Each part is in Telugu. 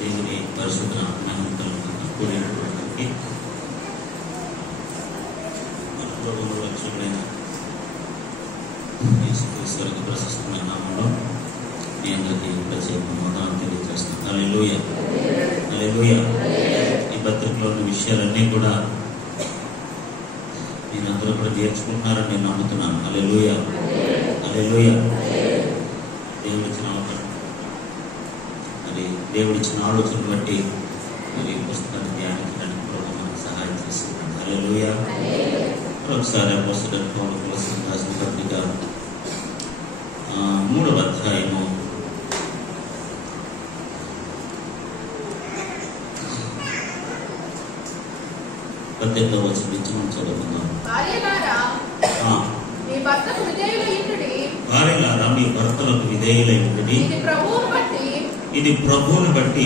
దేవుని పరిశుద్ధ నామమున కూడినటువంటి మన ప్రభువును రక్షకుడైన యేసుక్రీస్తు ప్రశస్తమైన నామంలో మీ అందరికీ ప్రత్యేకంగా వందనాలు తెలియజేస్తున్నాను. హల్లెలూయా, హల్లెలూయా. ఈ పత్రికలో ఉన్న విషయాలన్నీ కూడా మీరందరూ కూడా నేర్చుకుంటున్నారని నేను నమ్ముతున్నాను. హల్లెలూయా, హల్లెలూయా. దేవుడిచ్చిన అవకాశం, మరి దేవుడిచ్చిన ఆలోచన బట్టి మరి పుస్తకాన్ని ధ్యానించడానికి ప్రభు మనకు సహాయం చేస్తున్నాడు. హల్లెలూయా. ఒకసారి అపోస్తలుడైన పౌలు కొలస్సీయులకు రాసిన పత్రిక 3వ అధ్యాయము 18వ వచనం నుంచి మనం చదువుకుందాం. భార్యలారా మీ భర్తలకు విధేయులై ఉండుడి. ఇది ప్రభువును బట్టి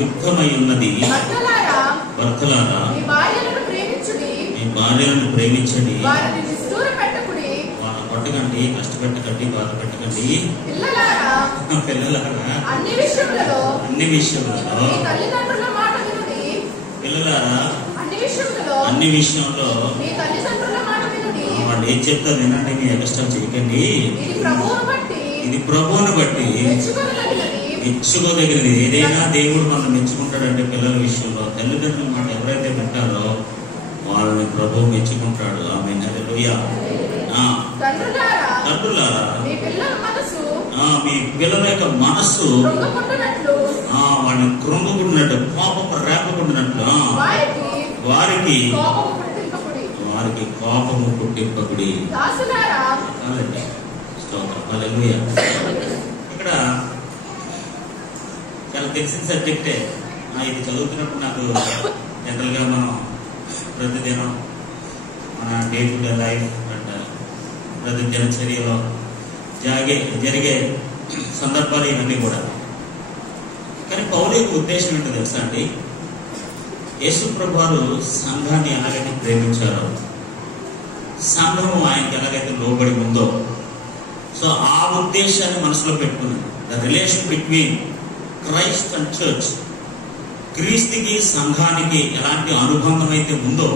యుక్తమై ఉన్నది. భర్తలారా మీ భార్యలను ప్రేమించండి. వాళ్ళ కొట్టకండి, కష్టపెట్టకండి, బాధ పెట్టకండి. పిల్లలారా అన్ని విషయంలో పిల్లలారా అన్ని విషయంలో వాళ్ళు ఏం చెప్తా వినండి, మీ కష్టం చేయకండి. ఇది ప్రభువును బట్టి మెచ్చుకోదగినది. ఏదైనా దేవుడు మనం మెచ్చుకుంటాడంటే పిల్లల విషయంలో తల్లిదండ్రుల మాట ఎవరైతే వింటారో వాళ్ళని ప్రభువు మెచ్చుకుంటాడు. ఆమేన్, హల్లెలూయా. తండ్రులారా మీ పిల్లల యొక్క మనస్సు వాళ్ళని కృంగుకుంటున్నట్టు, కోపం రేపకుంటున్నట్లు వారికి కోపము పుట్టింపకుడి. స్తోత్రం, హల్లెలూయా. ఇక్కడ చాలా తెలిసిన సబ్జెక్టే. ఇది చదువుతున్నప్పుడు నాకు జనరల్గా మనం ప్రతిదినం మన డే టు డే లైఫ్ అంటే ప్రతి దినచర్యలో జరిగే సందర్భాలు ఇవన్నీ కూడా. కానీ పౌలు యొక్క ఉద్దేశం ఏంటో తెలుసా అండి? యేసు ప్రభువారు సంఘాన్ని ఎలాగైతే ప్రేమించారో, సంఘము ఆయనకి ఎలాగైతే లోబడి ఉందో, సో ఆ ఉద్దేశాన్ని మనసులో పెట్టుకుని the relation between Christ and church, క్రీస్తుకి సంఘానికి ఎలాంటి అనుబంధం అయితే ఉందో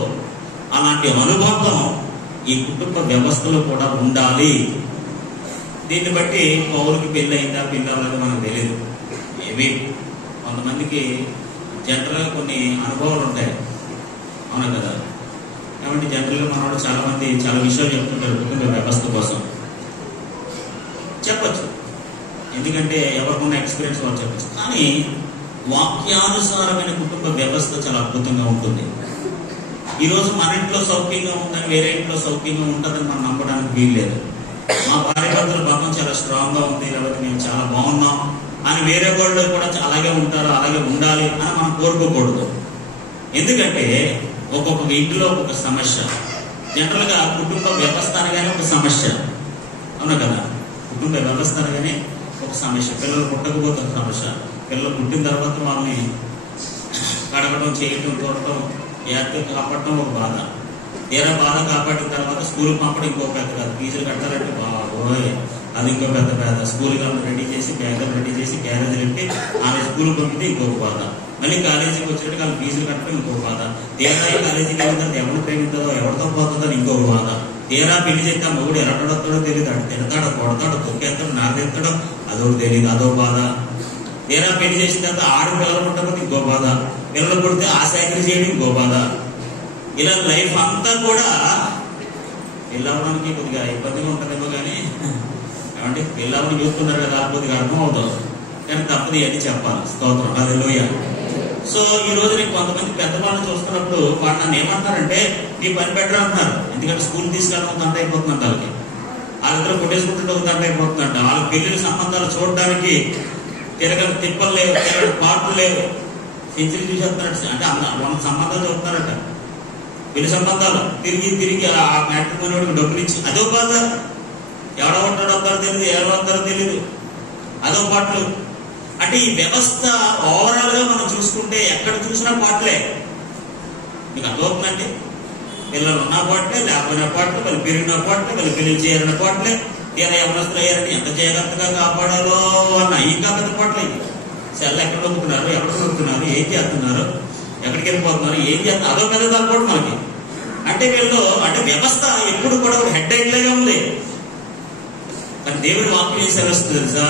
అలాంటి అనుబంధం ఈ కుటుంబ వ్యవస్థలో కూడా ఉండాలి. దీన్ని బట్టి పౌరుకి పెళ్ళి అయిందా పెళ్ళి అవ్వలేదో మనకు తెలియదు. మేబీ కొంతమందికి జనరల్గా కొన్ని అనుభవాలు ఉంటాయి, అవునా కదా? కాబట్టి జనరల్గా మనవాడు చాలా మంది చాలా విషయాలు చెప్తుంటారు కుటుంబ వ్యవస్థ కోసం. చెప్పచ్చు, ఎందుకంటే ఎవరికున్న ఎక్స్పీరియన్స్ వాళ్ళు చెప్పచ్చు. కానీ వాక్యానుసారమైన కుటుంబ వ్యవస్థ చాలా అద్భుతంగా ఉంటుంది. ఈరోజు మన ఇంట్లో సౌఖ్యంగా ఉందని వేరే ఇంట్లో సౌఖ్యంగా ఉంటుందని మనం నమ్మడానికి వీల్లేదు. మా భార్య భర్తల బంధం చాలా స్ట్రాంగ్గా ఉంది, లేకపోతే మేము చాలా బాగున్నాం అని వేరే వాళ్ళు కూడా అలాగే ఉంటారు, అలాగే ఉండాలి అని మనం కోరుకోకూడదు. ఎందుకంటే ఒక్కొక్క ఇంట్లో ఒక్కొక్క సమస్య. జనరల్గా కుటుంబ వ్యవస్థ అనగానే ఒక సమస్య, అవునా కదా? కుటుంబ వ్యవస్థ అనగానే ఒక సమస్య. పిల్లలు పుట్టకపోతే ఒక సమస్య, పిల్లలు పుట్టిన తర్వాత వాళ్ళని కడగడం, చేయటం, తోడటం, జాగ్రత్తగా కాపాడటం ఒక బాధ. తీరా బాధ కాపాడిన తర్వాత స్కూల్కి పంపడం ఇంకో పెద్ద కాదు. ఫీజులు కట్టాలంటే బాబోయ్ అది ఇంకో పెద్ద బాధ. స్కూల్కి రెడీ చేసి బ్యాగులు రెడీ చేసి క్యారేజీలు పెట్టి ఆమె స్కూల్కి పంపితే ఇంకొక బాధ. మళ్ళీ కాలేజీకి వచ్చినట్టు వాళ్ళు ఫీజులు కట్టడం ఇంకొక బాధ. తీరా కాలేజీకి వెళ్ళిన తర్వాత ఎవరు ప్రేమిస్తుందో ఎవరితో పోతుందో ఇంకొక బాధ. తీరా పెళ్లి చేస్తే మొగుడు ఎరటడొస్తాడో తెలియదు, అటు తిడతాడో కొడతాడో తొక్కేస్తాడో నాకెత్తాడో అదొకటి తెలియదు, అదో బాధ. తీరా పెళ్లి చేసిన తర్వాత ఆరు పిల్లలు పుట్టకపోతే ఇంకో బాధ, పిల్లలు పుడితే ఆ సైకిల్ చేయడం ఇంకో బాధ. ఇలా లైఫ్ అంతా కూడా పెళ్ళవడానికి కొద్దిగా ఇబ్బందిగా ఉంటుందేమో, కానీ ఏమంటే పెళ్ళవని చూస్తున్నారు కదా, కొద్దిగా అర్థం అవుతాం, కానీ తప్పది అని చెప్పాలి. స్తోత్రం, హల్లెలూయా. సో ఈ రోజు నేను కొంతమంది పెద్దవాళ్ళని చూస్తున్నప్పుడు వాళ్ళు నన్ను ఏమంటారంటే నీ పని బెటర్ అంటున్నారు. ఎందుకంటే స్కూల్ తీసుకెళ్ళడం తంట అయిపోతుందంట, వాళ్ళకి వాళ్ళిద్దరు కొట్టేసుకుంటుంటే ఒక తంట అయిపోతుందంట. వాళ్ళ పెళ్లి సంబంధాలు చూడడానికి తిప్పలు లేవు, పాటలు లేవు, సెంచరీ చూసేస్తున్నారట. అంటే వాళ్ళ సంబంధాలు చూస్తున్నారట, పెళ్లి సంబంధాలు తిరిగి ఆ మ్యాట్రిమోనీకి డబ్బులు ఇచ్చి అదో బాధ. ఎవడ ఉంటాడో వస్తారో తెలియదు, ఎవరు వస్తారో తెలియదు, అదో పాటలు. అంటే ఈ వ్యవస్థ ఓవరాల్ గా మనం చూసుకుంటే ఎక్కడ చూసినా పాటలే. మీకు అర్థమవుతుందండి? పిల్లలు ఉన్న పాటలే, లేకపోయిన పాటలు, వాళ్ళు పెరిగిన పాటలే, వాళ్ళు పెళ్లి చేయాలన్న పాటలే. తీరా యవనస్తులు అయ్యారంటే ఎంత జాగ్రత్తగా కాపాడాలో అన్న ఇంకా పెద్ద పాటలే. సెల్ ఎక్కడ నొక్కుతున్నారు, ఎక్కడ నొక్కుతున్నారు, ఏం చేస్తున్నారు, ఎక్కడికి వెళ్ళిపోతున్నారు, ఏం చేస్తున్నారు, అదో పెద్ద తలపోవడం మనకి. అంటే వీళ్ళు అంటే వ్యవస్థ ఎప్పుడు కూడా ఒక హెడ్ లాగా ఉంది. కానీ దేవుడి వాక్యం ఏం సెలవుస్తుంది తెలుసా?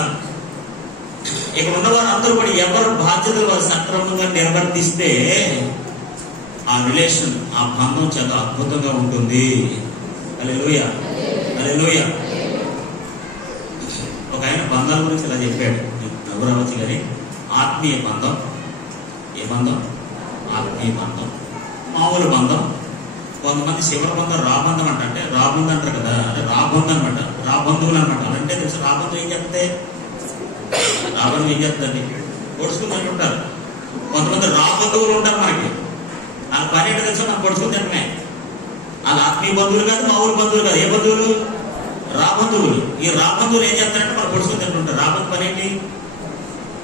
ఇక్కడ ఉన్నవారు అందరూ కూడా ఎవరు బాధ్యతలు వారు సక్రమంగా నిర్వర్తిస్తే ఆ రిలేషన్, ఆ బంధం చాలా అద్భుతంగా ఉంటుంది. హల్లెలూయా, హల్లెలూయా. ఒక ఆయన బంధాల గురించి ఇలా చెప్పాడు, ఎవరు అవ్వచ్చు కానీ ఆత్మీయ బంధం. ఏ బంధం? ఆత్మీయ బంధం. మామూలు బంధం. కొంతమంది శివర బంధం రాబంధం అంటే రాబంధం అంటారు కదా, అంటే రాబంధం అనమాట, రాబంధువులు అనమాట. అంటే తెలుసు రాబంధం ఏం చెప్తే, రాబంధం ఏం చెప్తుంది, పొడుచుకుని తింటుంటారు. కొంతమంది రాబంధువులు ఉంటారు మనకి. వాళ్ళ పని ఏంటో తెలుసా, మనం పొడుచుకుని తింటమే. వాళ్ళ ఆత్మీయ బంధువులు కాదు, మా ఊరు బంధువులు కాదు. ఏ బంధువులు? రాబంధువులు. ఈ రాబంధువులు ఏం చేస్తారంటే మనం పొడుచుకుని తింటుంటారు. రాబంధు పని ఏంటి?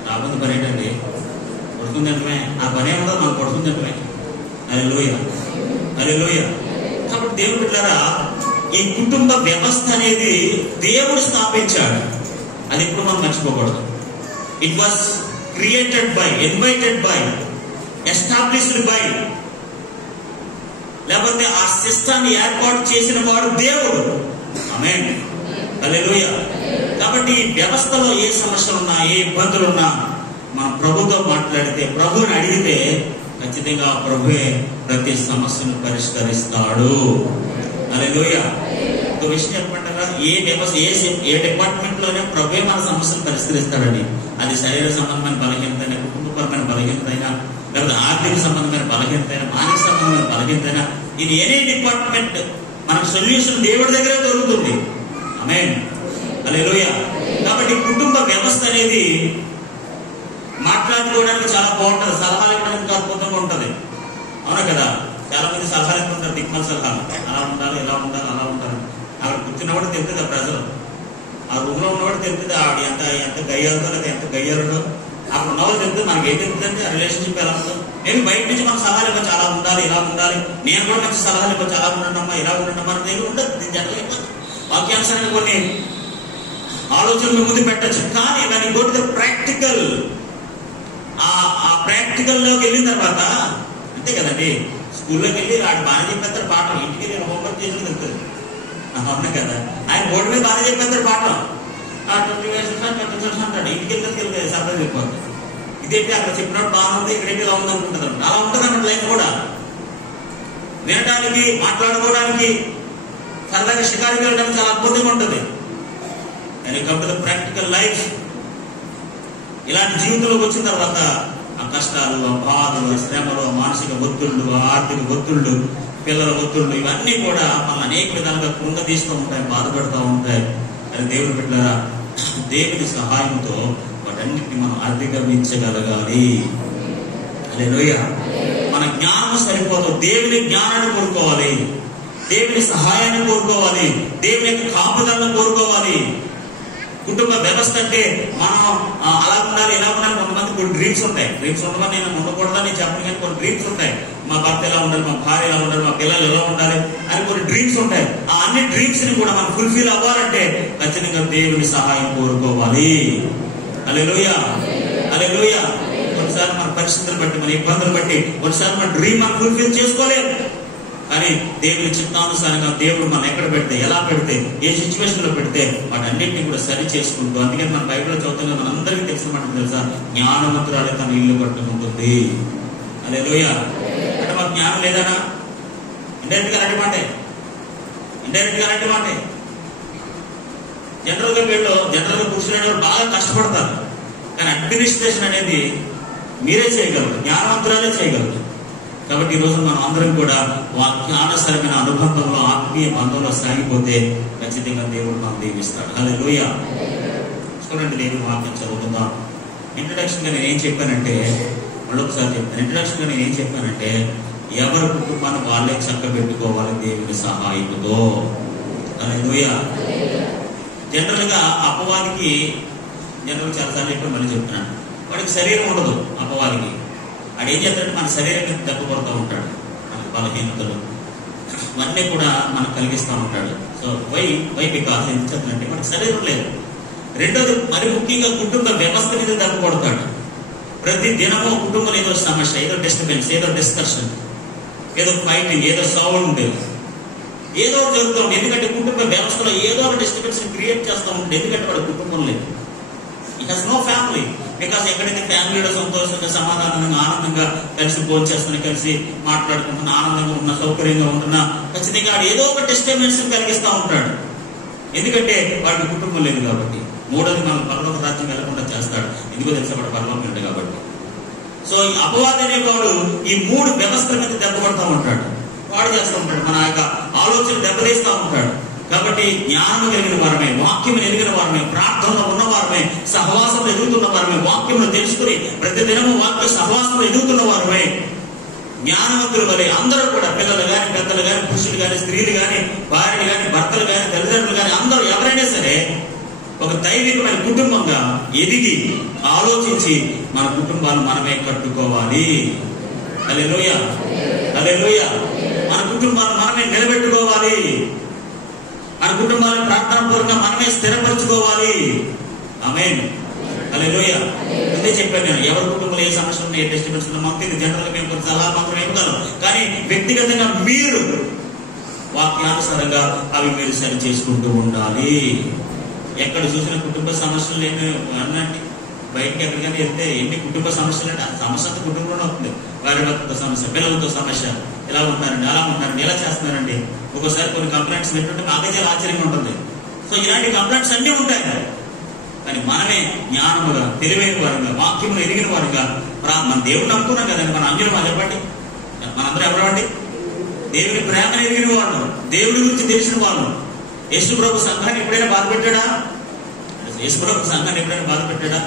రాబంధు పని ఏంటండి? పొడుచుకుని తింటమే. ఆ పని ఏముండదు, మనం పొడుచుకుని తింటమే. హల్లెలూయా, హల్లెలూయా. కాబట్టి దేవుడు బిడ్డలారా, ఈ కుటుంబ వ్యవస్థ అనేది దేవుడు స్థాపించాడు. అది ఇప్పుడు మనం మర్చిపోకూడదు. It was created by, invited by, established by, లేకపోతే ఆ సిస్టాన్ని ఏర్పాటు చేసిన వాడు దేవుడు. ఆమేన్, హల్లెలూయా. కాబట్టి ఈ వ్యవస్థలో ఏ సమస్యలు ఉన్నా, ఏ ఇబ్బందులు ఉన్నా మన ప్రభుతో మాట్లాడితే, ప్రభుని అడిగితే ఖచ్చితంగా ప్రభువే ప్రతి సమస్యను పరిష్కరిస్తాడు. హల్లెలూయా. ఒక విషయం చెప్పమంటారా, ఏ డిపార్ట్మెంట్ లోనే ప్రభువే మన సమస్యను పరిష్కరిస్తాడని. అది శరీర సంబంధమైన బలహీనతైనా, కుటుంబపరమైన బలహీనతైనా, లేకపోతే ఆర్థిక సంబంధమైన బలహీనతైనా, మానసిక సంబంధమైన బలహీనతైనా, ఇది ఎనీ డిపార్ట్మెంట్ మనకు సొల్యూషన్ దేవుడి దగ్గరే దొరుకుతుంది. ఆమేన్, హల్లెలూయా. కాబట్టి కుటుంబ వ్యవస్థ అనేది మాట్లాడుకోవడానికి చాలా బాగుంటుంది, సలహాలు ఇవ్వడానికి అద్భుతంగా ఉంటుంది. అవునా కదా? చాలా మంది సలహాలు ఇస్తుంటారు, దిక్మల సలహాలు. అలా ఉండాలి, ఇలా ఉండాలి, అలా ఉండాలి. అక్కడ కూర్చున్నవాడు తెలుస్తుంది ఆ ప్రజలు, ఆ రూమ్ లో ఉన్నవాడు తెలుస్తుంది ఆవిడ ఎంత గయ్యారుదో లేదా ఎంత గయ్యారుడో. అక్కడ ఉన్నవాళ్ళు తెలుస్తుంది, మనకి ఏం తెలుస్తుందంటే ఆ రిలేషన్షిప్ ఎలా ఉందో. నేను బయట నుంచి మనం సలహాలు ఇవ్వచ్చు, అలా ఉండాలి, ఇలా ఉండాలి. నేను కూడా మంచి సలహాలు ఇవ్వచ్చు, అలా ఉండమ్మా, ఇలా ఉండమ్మా అని దగ్గర ఉంటుంది. జనరల్ వాక్యాంశానికి కొన్ని ఆలోచనలు ముందు పెట్టచ్చు. కానీ దాన్ని గో టు ద ప్రాక్టికల్, ఆ ప్రాక్టికల్ లోకి వెళ్ళిన తర్వాత అంతే కదండి. స్కూల్లోకి వెళ్ళి వాడు బాగా చెప్పేస్తారు పాఠం, ఇంటికి నేను హోంవర్క్ చేసి వెళ్తుంది. అవునా కదా? ఆయన బోర్డు మీద బాగా చెప్పేస్తారు పాఠం, 20 years అంటాడు. ఇంటికి వెళ్తే సరదా చెప్పిపోతుంది. ఇదేంటి అక్కడ చెప్పినట్టు బాగుంది, ఇక్కడేంటి ఇలా ఉంది అనుకుంటుంది. అలా ఉంటుంది అన్నమాట లైఫ్ కూడా. వినడానికి, మాట్లాడుకోవడానికి, సరదాగా షికారుకి వెళ్ళడానికి చాలా అద్భుతంగా ఉంటుంది. And come to the practical life, ఇలాంటి జీవితంలోకి వచ్చిన తర్వాత ఆ కష్టాలు, ఆ బాధలు, ఆ శ్రమలు, ఆ మానసిక ఒత్తిళ్లు, ఆ ఆర్థిక ఒత్తిళ్లు, పిల్లల ఒత్తిళ్లు, ఇవన్నీ కూడా మనల్ని అనేక విధాలుగా కృంగతీస్తూ ఉంటాయి, బాధపడుతూ ఉంటాయి. అది దేవుని బిడ్డలారా, దేవుని సహాయంతో వాటన్నిటిని మనం అధిగమించగలగాలి. హల్లెలూయా. మన జ్ఞానం సరిపోదు, దేవుని జ్ఞానాన్ని కోరుకోవాలి, దేవుని సహాయాన్ని కోరుకోవాలి, దేవుని యొక్క కాపుదలను కోరుకోవాలి. కుటుంబ వ్యవస్థ అంటే మనం అలా ఉండాలి, ఇలా ఉండాలి. కొంతమంది కొన్ని డ్రీమ్స్ ఉంటాయి. డ్రీమ్స్ ఉండమని నేను ఉండకూడదని నేను చెప్పను, కానీ కొన్ని డ్రీమ్స్ ఉంటాయి. మా భర్త ఎలా ఉండాలి, మా భార్య ఎలా ఉండాలి, మా పిల్లలు ఎలా ఉండాలి అని కొన్ని డ్రీమ్స్ ఉంటాయి. ఆ అన్ని డ్రీమ్స్ ని కూడా మనం ఫుల్ఫిల్ అవ్వాలంటే ఖచ్చితంగా దేవుని సహాయం కోరుకోవాలి. హల్లెలూయా, హల్లెలూయా. కొన్నిసార్లు మన పరిస్థితులు బట్టి, మన ఇబ్బందులు బట్టి కొన్నిసార్లు మన డ్రీమ్ మనం ఫుల్ఫిల్ చేసుకోలేము. కానీ దేవుని చిత్తానుసారంగా దేవుడు మనం ఎక్కడ పెడితే, ఎలా పెడితే, ఏ సిచ్యువేషన్ లో పెడితే వాటన్నింటినీ కూడా సరి చేసుకుంటూ, అందుకని మన బైబిల్లో చదువుతున్న మనందరికీ తెలిసిన మాట తెలుసా, జ్ఞానవంతురాలే తన ఇల్లు కట్టుకుంటుంది. హల్లెలూయా. అంటే మాకు జ్ఞానం లేదనా? ఇండైరెక్ట్ గా అలాంటి మాటే, ఇండైరెక్ట్ గా అలాంటి మాటే. జనరల్ గా పురుషులు బాగా కష్టపడతారు, కానీ అడ్మినిస్ట్రేషన్ అనేది మీరే చేయగలరు, జ్ఞానవంతురాలే చేయగలరు. కాబట్టి ఈ రోజు మనం అందరం కూడా వాక్యానుసరమైన అనుబంధంలో, ఆత్మీయ బంధంలో సాగిపోతే ఖచ్చితంగా దేవుడు మనం దీవిస్తాడు. హల్లెలూయా. చూడండి, దేవుని వాక్యం చదువుకుందాం. ఇంట్రడక్షన్ గా నేను ఏం చెప్పానంటే, మళ్ళొకసారి చెప్తాను. ఇంట్రడక్షన్ గా నేను ఏం చెప్పానంటే, ఎవరి కుటుంబాన్ని వాళ్ళే చక్కబెట్టుకోవాలి దేవుని సహాయంతో. హల్లెలూయా. జనరల్ గా అపవాదికి, జనరల్ చాలాసార్లు చెప్పి మళ్ళీ చెప్తున్నాను, వాడికి శరీరం ఉండదు. అపవాదికి వాడు ఏం చేస్తాడంటే మన శరీరం దెబ్బకొడుతూ ఉంటాడు, మనకు బలహీనతలు ఇవన్నీ కూడా మనకు కలిగిస్తూ ఉంటాడు. సో వై బికాస్ ఏం చెప్తానంటే మనకు శరీరం లేదు. రెండోది మరి ముఖ్యంగా కుటుంబ వ్యవస్థ మీద దెబ్బ కొడతాడు. ప్రతి దినము కుటుంబంలో ఏదో సమస్య, ఏదో డిస్టర్బెన్స్, ఏదో డిస్కషన్, ఏదో ఫైటింగ్, ఏదో సౌండ్, ఏదో ఒకటి జరుగుతూ ఉంటుంది. ఎందుకంటే కుటుంబ వ్యవస్థలో ఏదో ఒక డిస్టర్బెన్స్ క్రియేట్ చేస్తూ ఉంటుంది. ఎందుకంటే వాడు కుటుంబం లేదు. It has no family. Because ఎక్కడైతే ఫ్యామిలీలో సంతోషంగా, సమాధానంగా, ఆనందంగా కలిసి భోంచేస్తున్నా, కలిసి మాట్లాడుకుంటున్నా, ఆనందంగా ఉన్న, సౌకర్యంగా ఉంటున్నా, ఖచ్చితంగా వాడు ఏదో ఒక డిస్టర్బెన్స్ కలిగిస్తూ ఉంటాడు. ఎందుకంటే వాడికి కుటుంబం లేదు కాబట్టి. మూడోది మనం పరలోక రాజ్యం వెళ్లకుండా చేస్తాడు. ఎందుకో తెలిసే వాడు పరలోకం లేదు కాబట్టి. సో ఈ అపవాది అనేవాడు ఈ 3 వ్యవస్థల మీద దెబ్బ కొడతా ఉంటాడు, వాడు చేస్తూ ఉంటాడు, మన యొక్క ఆలోచన దెబ్బతీస్తూ ఉంటాడు. కాబట్టి జ్ఞానం కలిగిన వారమే, వాక్యం ఎరిగిన వారమే, ప్రార్థనలో ఉన్న వారమే, సహవాసంలో ఎదుగుతున్న వారమే, వాక్యంలో తెలుసుకుని ప్రతి దినము వాక్య సహవాసంలో ఎదుగుతున్న వారమే, జ్ఞానవంతుల వలె అందరూ కూడా, పిల్లలు కానీ, పెద్దలు కానీ, పురుషులు కానీ, స్త్రీలు కానీ, భార్యలు కానీ, భర్తలు కానీ, తల్లిదండ్రులు కానీ, అందరూ ఎవరైనా సరే ఒక దైవికమైన కుటుంబంగా ఎదిగి ఆలోచించి మన కుటుంబాన్ని మనమే కట్టుకోవాలి. హల్లెలూయా, హల్లెలూయా. మన కుటుంబాన్ని మనమే నిలబెట్టుకోవాలి. మన కుటుంబాన్ని ప్రార్థన పూర్వకంగా మనమే స్థిరపరచుకోవాలి. ఆమేన్, హల్లెలూయా. అదే చెప్పాను నేను, ఎవరి కుటుంబంలో ఏ సమస్య ఉన్నాయి, ఏ డిస్టర్బెన్స్ ఉన్నా మాకు తెలియదు. జనరల్ గా మేము కొంచెం సలహా మాత్రం ఇవ్వగలం, కానీ వ్యక్తిగతంగా మీరు వాక్యానుసారంగా అవి మీరు సరి చేసుకుంటూ ఉండాలి. ఎక్కడ చూసిన కుటుంబ సమస్యలు ఏమి అన్నట్టు బయటకి ఎక్కడికైనా వెళ్తే ఎన్ని కుటుంబ సమస్యలు అంటే ఆ సమస్య అంతా కుటుంబంలో అవుతుంది. వారి భర్తతో సమస్య, పిల్లలతో సమస్య, ఇలా ఉంటారండి, అలా ఉంటారండి, ఇలా చేస్తున్నారండి. ఒక్కోసారి కొన్ని కంప్లైంట్స్ పెట్టుంటే మాకే చాలా ఆశ్చర్యంగా ఉంటుంది. సో ఇలాంటి కంప్లైంట్స్ అన్నీ ఉంటాయి. కానీ మనమే జ్ఞానముగా, తెలివైన వారుగా, వాక్యమును ఎరిగిన వారుగా, మన దేవుడు నమ్ముకున్నాం కదండి. మన అంజులు మా చెప్పండి, మనందరూ ఎవరండి? దేవుని ప్రేమను ఎరిగిన వాళ్ళు, దేవుడి గురించి తెలిసిన వాళ్ళు. యేసు ప్రభు సంఘాన్ని ఎప్పుడైనా బాధ పెట్టాడా? యేసు ప్రభు సంఘాన్ని ఎప్పుడైనా బాధ పెట్టాడా?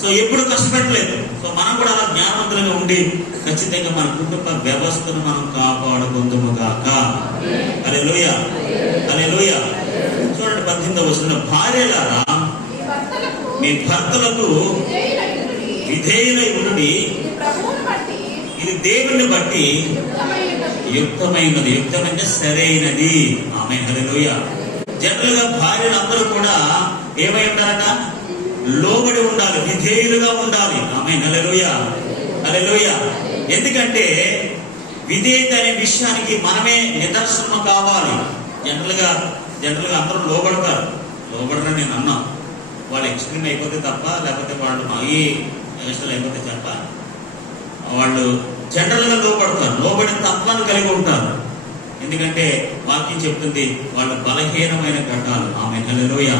సో ఎప్పుడు కష్టపెట్టలేదు. సో మనం కూడా అలా జ్ఞానవంతులుగా ఉండి ఖచ్చితంగా మన కుటుంబ వ్యవస్థను మనం కాపాడుకుందుము గాక. హల్లెలూయా, హల్లెలూయా. చూడండి 18వ వచనం, భార్యలారా మీ భర్తలకు విధేయులై ఉండుడి, ఇది దేవుని బట్టి యుక్తమైనది. యుక్తమైనది సరైనది. ఆమేన్, హల్లెలూయా. జనరల్ గా భార్యలు అందరూ కూడా ఏమై ఉండాలట? లోబడి ఉండాలి, విధేయులుగా ఉండాలి. ఆమేన్, హల్లెలూయా, హల్లెలూయా. ఎందుకంటే విధేయత అనే విషయానికి మనమే నిదర్శనం కావాలి. జనరల్ గా అందరూ లోబడతారు. లోబడరని నేను అన్నా, వాళ్ళు ఎక్స్ట్రీమ్ అయిపోతే తప్ప, లేకపోతే వాళ్ళు మరీ ఎక్స్ట్రా అయిపోతే తప్ప వాళ్ళు జనరల్ గా లోబడతారు. లోబడిన తత్వాన్ని కలిగి ఉంటారు. ఎందుకంటే వాక్యం చెప్తుంది వాళ్ళు బలహీనమైన ఘట్టాలు. ఆమేన్, హల్లెలూయా.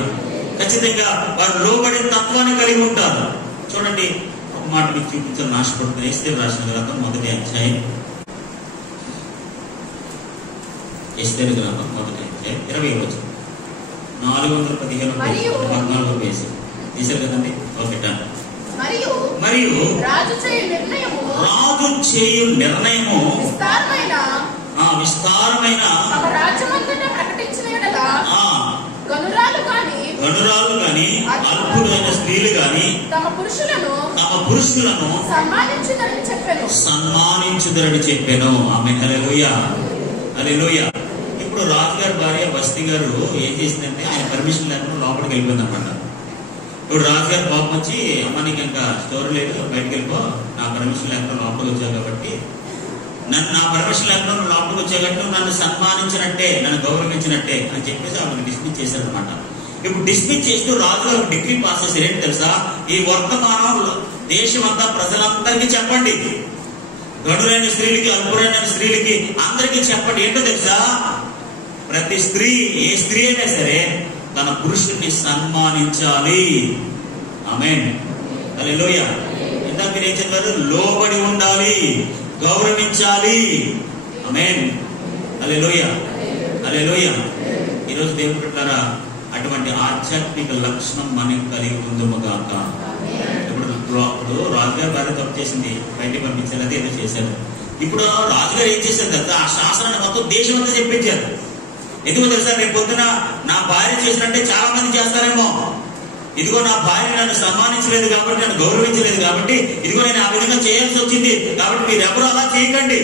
ఖచ్చితంగా వారు లోబడిన తత్వాన్ని కలిగి ఉంటారు. చూడండి, ఒక మాట మీకు చూపించాలని ఆశపడుతుంది. ఎస్తేరు రాసిన గ్రంథం 1వ అధ్యాయం, ఎస్తేరు గ్రంథం 1వ అధ్యాయం 20వ వచనం, 415 పేజీ తీసారు కదండి. Okay, done. మరియు రాజు చేయు నిర్ణయము విస్తారమైన గనురాలు గాని, అల్పులైన స్త్రీలు గాని తమ పురుషులను సన్మానించుదరని చెప్పాను. ఆమేన్, హల్లెలూయా, హల్లెలూయా. ఇప్పుడు రాజుగారి భార్య వస్తి గారు ఏం చేసిందంటే, ఆయన పర్మిషన్ లేకుండా లోపలికి వెళ్ళిపోయింది అనమాట. ఇప్పుడు రాజుగారు కోపం వచ్చి, అమ్మ నీకు ఇంకా స్టోరీ లేదు, బయటకు వెళ్ళిపో, నా పర్మిషన్ లేకుండా లోపలికి వచ్చావు కాబట్టి, నా పర్మిషన్ లేకుండా లోపలికి వచ్చావు కాబట్టి నన్ను సన్మానించినట్టే, నన్ను గౌరవించినట్టే అని చెప్పేసి ఆమెను డిస్మిస్ చేశారు అనమాట. ఇప్పుడు డిస్మిస్ చేస్తూ రాజుగారు డిగ్రీ పాస్ చేశారు. ఏంటి తెలుసా? ఈ వర్తమానం దేశం అంతా ప్రజలందరికీ చెప్పండి, గడులైన స్త్రీలకి, అల్పులైన స్త్రీలకి అందరికీ చెప్పండి. ఏంటో తెలుసా? ప్రతి స్త్రీ, ఏ స్త్రీ అయినా సరే తన పురుషుడిని సన్మానించాలి. ఆమేన్, హల్లెలూయా. ఇందాక మీరు ఏం చెప్పారు? లోబడి ఉండాలి, గౌరవించాలి. ఆమేన్, హల్లెలూయా, హల్లెలూయా. ఈరోజు దేవుని బిడ్డలారా, అటువంటి ఆధ్యాత్మిక లక్షణం మనకి కలిగి ఉందము గాక. ఇప్పుడు రాజుగారి భార్య తప్పు చేసింది, బయటికి పంపించారు, అది ఏదో చేశారు. ఇప్పుడు రాజుగారు ఏం చేశారు కదా, ఆ శాసనాన్ని మొత్తం దేశం అంతా చెప్పించారు. ఎందుకో తెలుసా? రేపు పొద్దున నా భార్య చేసినట్టే చాలా మంది చేస్తారేమో. ఇదిగో నా భార్య నన్ను సన్మానించలేదు కాబట్టి, నన్ను గౌరవించలేదు కాబట్టి, ఇదిగో నేను ఆ విధంగా చేయాల్సి వచ్చింది కాబట్టి మీరు ఎవరు అలా చేయకండి.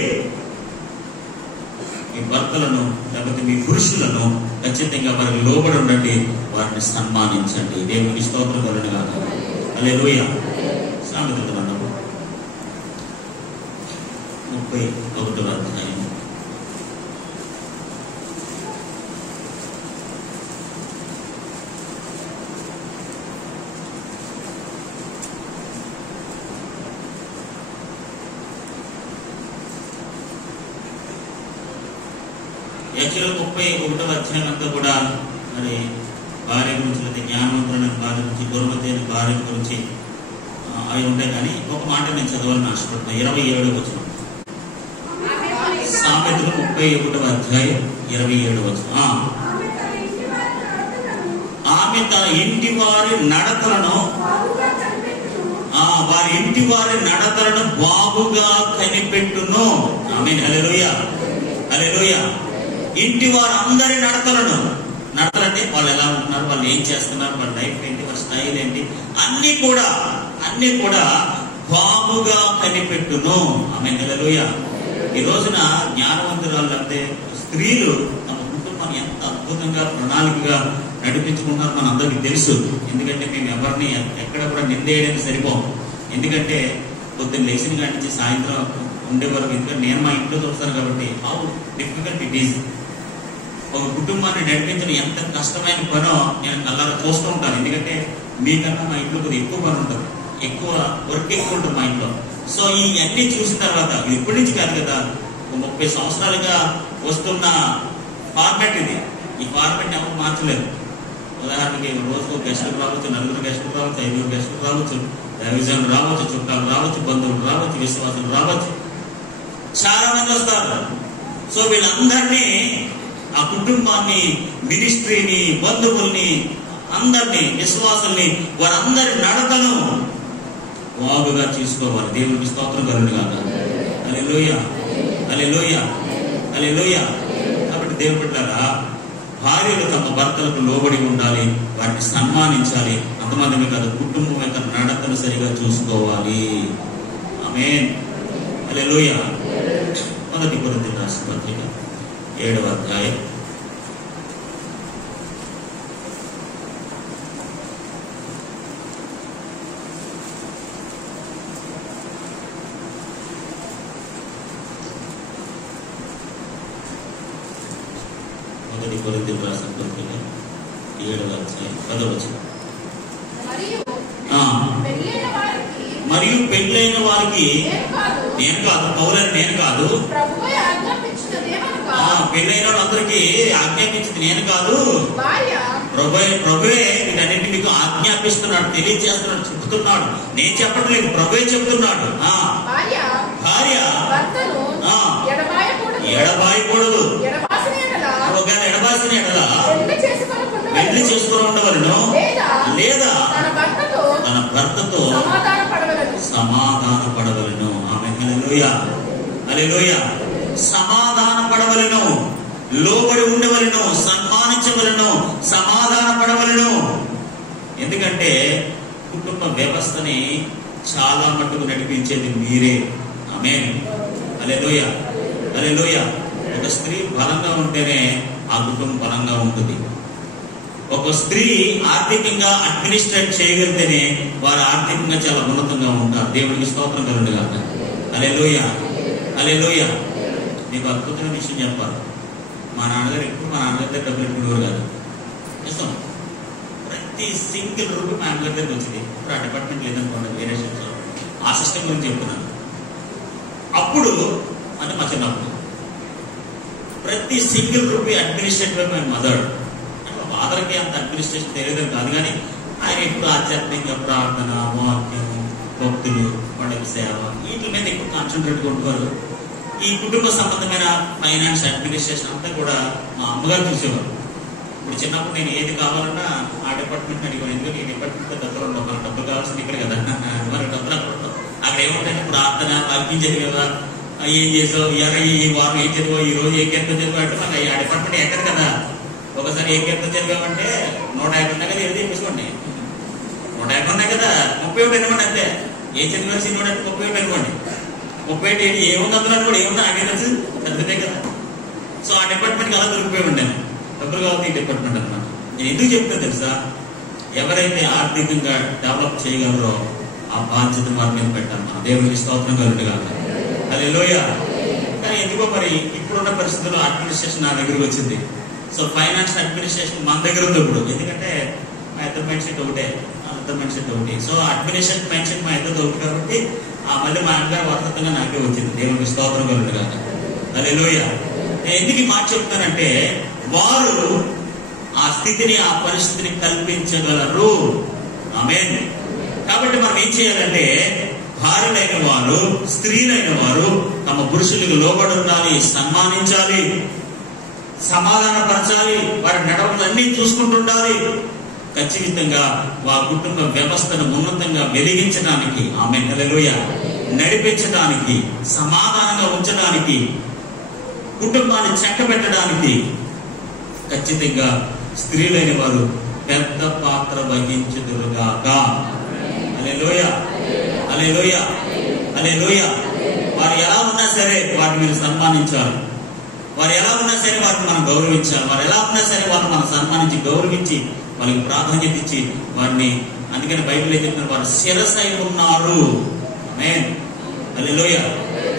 మీ భర్తలను లేకపోతే మీ పురుషులను ఖచ్చితంగా వారికి లోబడి ఉండండి, వారిని సన్మానించండి. దేవునికి స్తోత్రం కలుగును గాక. హల్లెలూయా. సామెతల గ్రంథం 31వ అధ్యాయం. యాక్చువల్గా 31వ అధ్యాయం అంతా కూడా మరి భార్య గురించి, లేదా జ్ఞానవంతులైన భార్య గురించి, గురుమతైన భార్య గురించి అవి ఉంటాయి. కానీ ఒక మాట నేను చదవాలని ఆశపడుతున్నా. 27వ వచనం, సామెతలు 31వ అధ్యాయం 27వ వచనం. ఆమె తన ఇంటి వారి నడతలను వారి ఇంటి వారి నడతలను బాగుగా కనిపెట్టును. ఆమేన్. హల్లెలూయా, హల్లెలూయా. ఇంటి వారందరి నడతలంటే వాళ్ళు ఎలా ఉంటున్నారు, వాళ్ళు ఏం చేస్తున్నారు, వాళ్ళ లైఫ్ ఏంటి, వాళ్ళ స్టైల్ ఏంటి, అన్ని కూడా బాగుగా కనిపెట్టును. ఆమె హల్లెలూయా. ఈ రోజున జ్ఞానవంతురాలు అంటే స్త్రీలు తమ కుటుంబాన్ని ఎంత అద్భుతంగా ప్రణాళికగా నడిపించుకుంటున్నారు మన అందరికీ తెలుసు. ఎందుకంటే మేము ఎవరిని ఎక్కడ కూడా నిందేయడానికి సరిపోం. ఎందుకంటే పొద్దున్న లేచిన కాడి నుంచి సాయంత్రం ఉండే వరకు, ఎందుకంటే నేను మా ఇంట్లో చూస్తాను కాబట్టి హౌ డిఫికల్ట్ ఇట్ ఈజ్. ఒక కుటుంబాన్ని నడిపించడం ఎంత కష్టమైన పనో నేను కళ్ళారా చూస్తూ ఉంటాను. ఎందుకంటే మీకన్నా మా ఇంట్లో కొద్దిగా ఎక్కువ పని ఉంటుంది, ఎక్కువ వర్క్ ఎక్కువ ఉంటుంది మా ఇంట్లో. సో ఇవన్నీ చూసిన తర్వాత, ఇప్పటి నుంచి కాదు కదా, 30 సంవత్సరాలుగా వస్తున్న ఫార్మాట్ ఇది. ఈ ఫార్మాట్ ఎవరు మార్చలేదు. ఉదాహరణకి రోజుకు గెస్టులు రావచ్చు, 4 గెస్టులు రావచ్చు, 5 గెస్టులు రావచ్చు, దైవజనులు రావచ్చు, చుట్టాలు రావచ్చు, బంధువులు రావచ్చు, విశ్వాసులు రావచ్చు, చాలా మంది వస్తారు. సో వీళ్ళందరినీ, ఆ కుటుంబాన్ని, మినిస్ట్రీని, బంధువుల్ని, అందరినీ, విశ్వాసుల్ని, వారందరి నడతను బాగుగా చూసుకోవాలి. దేవునికి స్తోత్రం కలుగును గాక. హల్లెలూయా, హల్లెలూయా, హల్లెలూయా. కాబట్టి దేవుని బిడ్డలారా, భార్యలు తమ భర్తలకు లోబడి ఉండాలి, వాటిని సన్మానించాలి. అంతమందిమే కాదు, కుటుంబం యొక్క నడతను సరిగా చూసుకోవాలి. ఆమేన్. హల్లెలూయా. 1 కొరింథీయులకు రాసిన పత్రిక 7వ అధ్యాయం 1 కొరింథీయులకు రాసిన పత్రిక 7వ అధ్యాయం 10వ వచనం. మరియు పెళ్ళైన వారికి నేను కాదు, పౌలని నేను కాదు, పెళ్ళైన వాళ్ళందరికీ ఆజ్ఞాపించింది నేను కాదు, ప్రభువే వీటన్నింటి మీకు ఆజ్ఞాపిస్తున్నాడు, తెలియజేస్తున్నాడు, చెప్తున్నాడు. నేను చెప్పట్లేదు, ప్రభువే చెప్తున్నాడు. భార్య ఎడబాయకూడదు. ఒకవేళ ఎడబాసిన ఎడలా పెళ్లి చేసుకుని ఉండవలను, లేదా తన భర్తతో సమాధాన పడవలను. ఆమేన్. హల్లెలూయా, హల్లెలూయా. సమాధాన పడవలను, లోబడి ఉండవలను, సన్మానించవలను, సమాధాన పడవలను. ఎందుకంటే కుటుంబ వ్యవస్థని చాలా మట్టుకు నడిపించేది మీరే. ఆమేన్. హల్లెలూయా, హల్లెలూయా. ఒక స్త్రీ బలంగా ఉంటేనే ఆ కుటుంబం బలంగా ఉంటుంది. ఒక స్త్రీ ఆర్థికంగా అడ్మినిస్ట్రేట్ చేయగలిగితేనే వారు ఆర్థికంగా చాలా ఉన్నతంగా ఉంటారు. దేవుడికి స్తోత్రం కలుగును గాక. హల్లెలూయా, హల్లెలూయా. నీకు అద్భుతమైన విషయం చెప్పాలి. మా నాన్నగారు ఎప్పుడు మా నాన్నగారి దగ్గర డబ్బులు పెట్టుకునేవారు కాదు. ఇస్తాం, ప్రతి సింగిల్ రూపీ మా నాన్నగారి దగ్గరికి వచ్చింది. ఇప్పుడు ఆ డిపార్ట్మెంట్ లేదనుకోండి, వేరే సిస్టమ్, ఆ సిస్టమ్ గురించి చెప్తున్నాను. అప్పుడు అంటే మా చిన్నప్పుడు ప్రతి single rupee administrative my mother. ఫాదర్కి అంత అడ్మినిస్ట్రేషన్ తెలియదు కాదు, కానీ ఆయన ఎప్పుడు ఆధ్యాత్మిక ప్రార్థన, వాక్యం, భక్తులు, వాళ్ళకి సేవ, వీటి మీద ఎక్కువ కాన్సన్ట్రేట్గా ఉంటారు. ఈ కుటుంబ సంబంధమైన ఫైనాన్స్, అడ్మినిస్ట్రేషన్ అంతా కూడా మా అమ్మగారు చూసేవారు. ఇప్పుడు చిన్నప్పుడు నేను ఏది కావాలన్నా ఆ డిపార్ట్మెంట్ అడిగాను. ఎందుకంటే ఈ డిపార్ట్మెంట్ దగ్గర ఉండవు, మనకు డబ్బులు కావాల్సింది ఇక్కడ కదా, మనకు డబ్బులు అక్కడ ఉండవు. అక్కడ ఏముంటాయి, ప్రార్థన, వాక్యం చదివేవా, ఏం చేసావు, ఈ వారం ఏం చదివో, ఈ రోజు ఏ కీర్తన చదివా అంటే మనకి ఆ డిపార్ట్మెంట్ ఎక్కదు కదా. ఒకసారి ఏ కీర్తన చదివామంటే 150 ఉన్నాయి కదా, ఏది చెప్పేసుకోండి. 150 ఉన్నాయి కదా, 31 అనుకోండి అంతే. ఏ చదివాల్సి 131 అనుకోండి. 31 ఏముంది అందులో కూడా ఏముంది నాకే తెలుసు, చదివితే కదా. సో ఆ డిపార్ట్మెంట్కి అలా దొరికిపోయి ఉంటాను. డబ్బులు కావాలి ఈ డిపార్ట్మెంట్ అన్నమాట. నేను ఎందుకు చెప్తాను తెలుసా, ఎవరైతే ఆర్థికంగా డెవలప్ చేయగలరో ఆ బాధ్యత వారి మీద పెట్టాలి. మన దేవునికి స్తోత్రం కలుగును గాక. హల్లెలూయా. కానీ ఎందుకో మరి ఇప్పుడున్న పరిస్థితుల్లో అడ్మినిస్ట్రేషన్ నా దగ్గరకు వచ్చింది. సో ఫైనాన్స్ అడ్మినిస్ట్రేషన్ మన దగ్గర ఉంది ఇప్పుడు. ఎందుకంటే మా ఇద్దరు మైండ్ సెట్ ఒకటే, మా ఇద్దరు మైండ్ సెట్ ఒకటి. సో అడ్మినిస్ట్రేషన్ మైండ్ సెట్ మా ఇద్దరు ఒకటి కాబట్టి మళ్ళీ మా అన్నగారు వర్తకంగా నాకే వచ్చింది. దేవునికి స్తోత్రం కలుగును గాక. హల్లెలూయా. నేను ఎందుకు ఈ మాట చెప్తానంటే, వారు ఆ స్థితిని, ఆ పరిస్థితిని కల్పించగలరు. ఆమేన్. కాబట్టి మనం ఏం చేయాలంటే, భార్యలైన వారు, స్త్రీలైన వారు తమ పురుషులకు లోబడి ఉండాలి, సన్మానించాలి, సమాధానపరచాలి, వారి నడవలన్నీ చూసుకుంటుండాలి. ఖచ్చితంగా వారి కుటుంబ వ్యవస్థను ఉన్నతంగా వెలిగించడానికి, ఆమేన్, హల్లెలూయా, నడిపించడానికి, సమాధానంగా ఉంచడానికి, కుటుంబాన్ని చక్కబెట్టడానికి ఖచ్చితంగా స్త్రీలైన వారు పెద్ద పాత్ర వహించుదురుగాక. హల్లెలూయా, హల్లెలూయా, హల్లెలూయా. వారు ఎలా ఉన్నా సరే వారిని మీరు సన్మానించాలి. వారు ఎలా ఉన్నా సరే వారిని మనం గౌరవించాలి. వారు ఎలా ఉన్నా సరే వారిని మనం సన్మానించి, గౌరవించి, వాళ్ళకి ప్రాధాన్యత ఇచ్చి వారిని, అందుకని బైబిల్ ఏం చెప్తున్నారు, వారు శిరసై ఉన్నారు. ఆమేన్, హల్లెలూయా.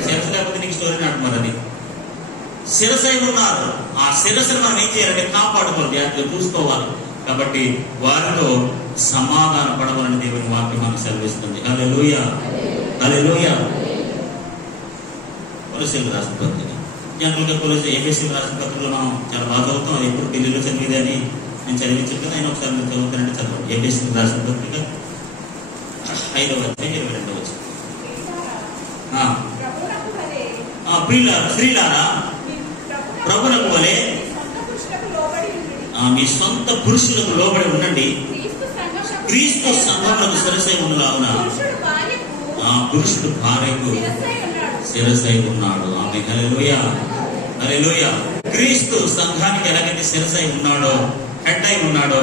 శిరస లేకపోతే నీకు స్టోరీ నాటున్నారు. అది శిరసై ఉన్నారు. ఆ శిరస్సును మనం ఏం చేయాలంటే కాపాడుకోవాలి, జాగ్రత్తగా చూసుకోవాలి. కాబట్టి వారితో సమాధాన పడవాలని దేవుని వాక్యం మనకు సెలవిస్తుంది. హల్లెలూయా, హల్లెలూయా. కొలొస్సీయులకు రాసిన పత్రిక, జనరల్గా ఎఫెసీయులకు రాసిన పత్రికలో మనం చాలా బాగా చదువుతాం. అది ఎప్పుడు ఢిల్లీలో చదివేది అని నేను చదివించాను కదా. ఆయన ఒకసారి మీరు చదువుతానంటే చదవండి. ఎఫెసీయులకు రాసిన పత్రిక 5వ అధ్యాయం 22వ వచనం. ప్రియులారా, స్త్రీలారా ప్రభువునకు వలె మీ సొంత పురుషులకు లోబడి ఉండండి. క్రీస్తు సంఘములకు శిరసై ఉన్నలాగున పురుషుడు భార్యకు శిరసై ఉన్నాడు. ఆమేన్, హల్లెలూయా, హల్లెలూయా. క్రీస్తు సంఘానికి ఎలాగైతే శిరసై ఉన్నాడో, హెడ్ అయి ఉన్నాడో,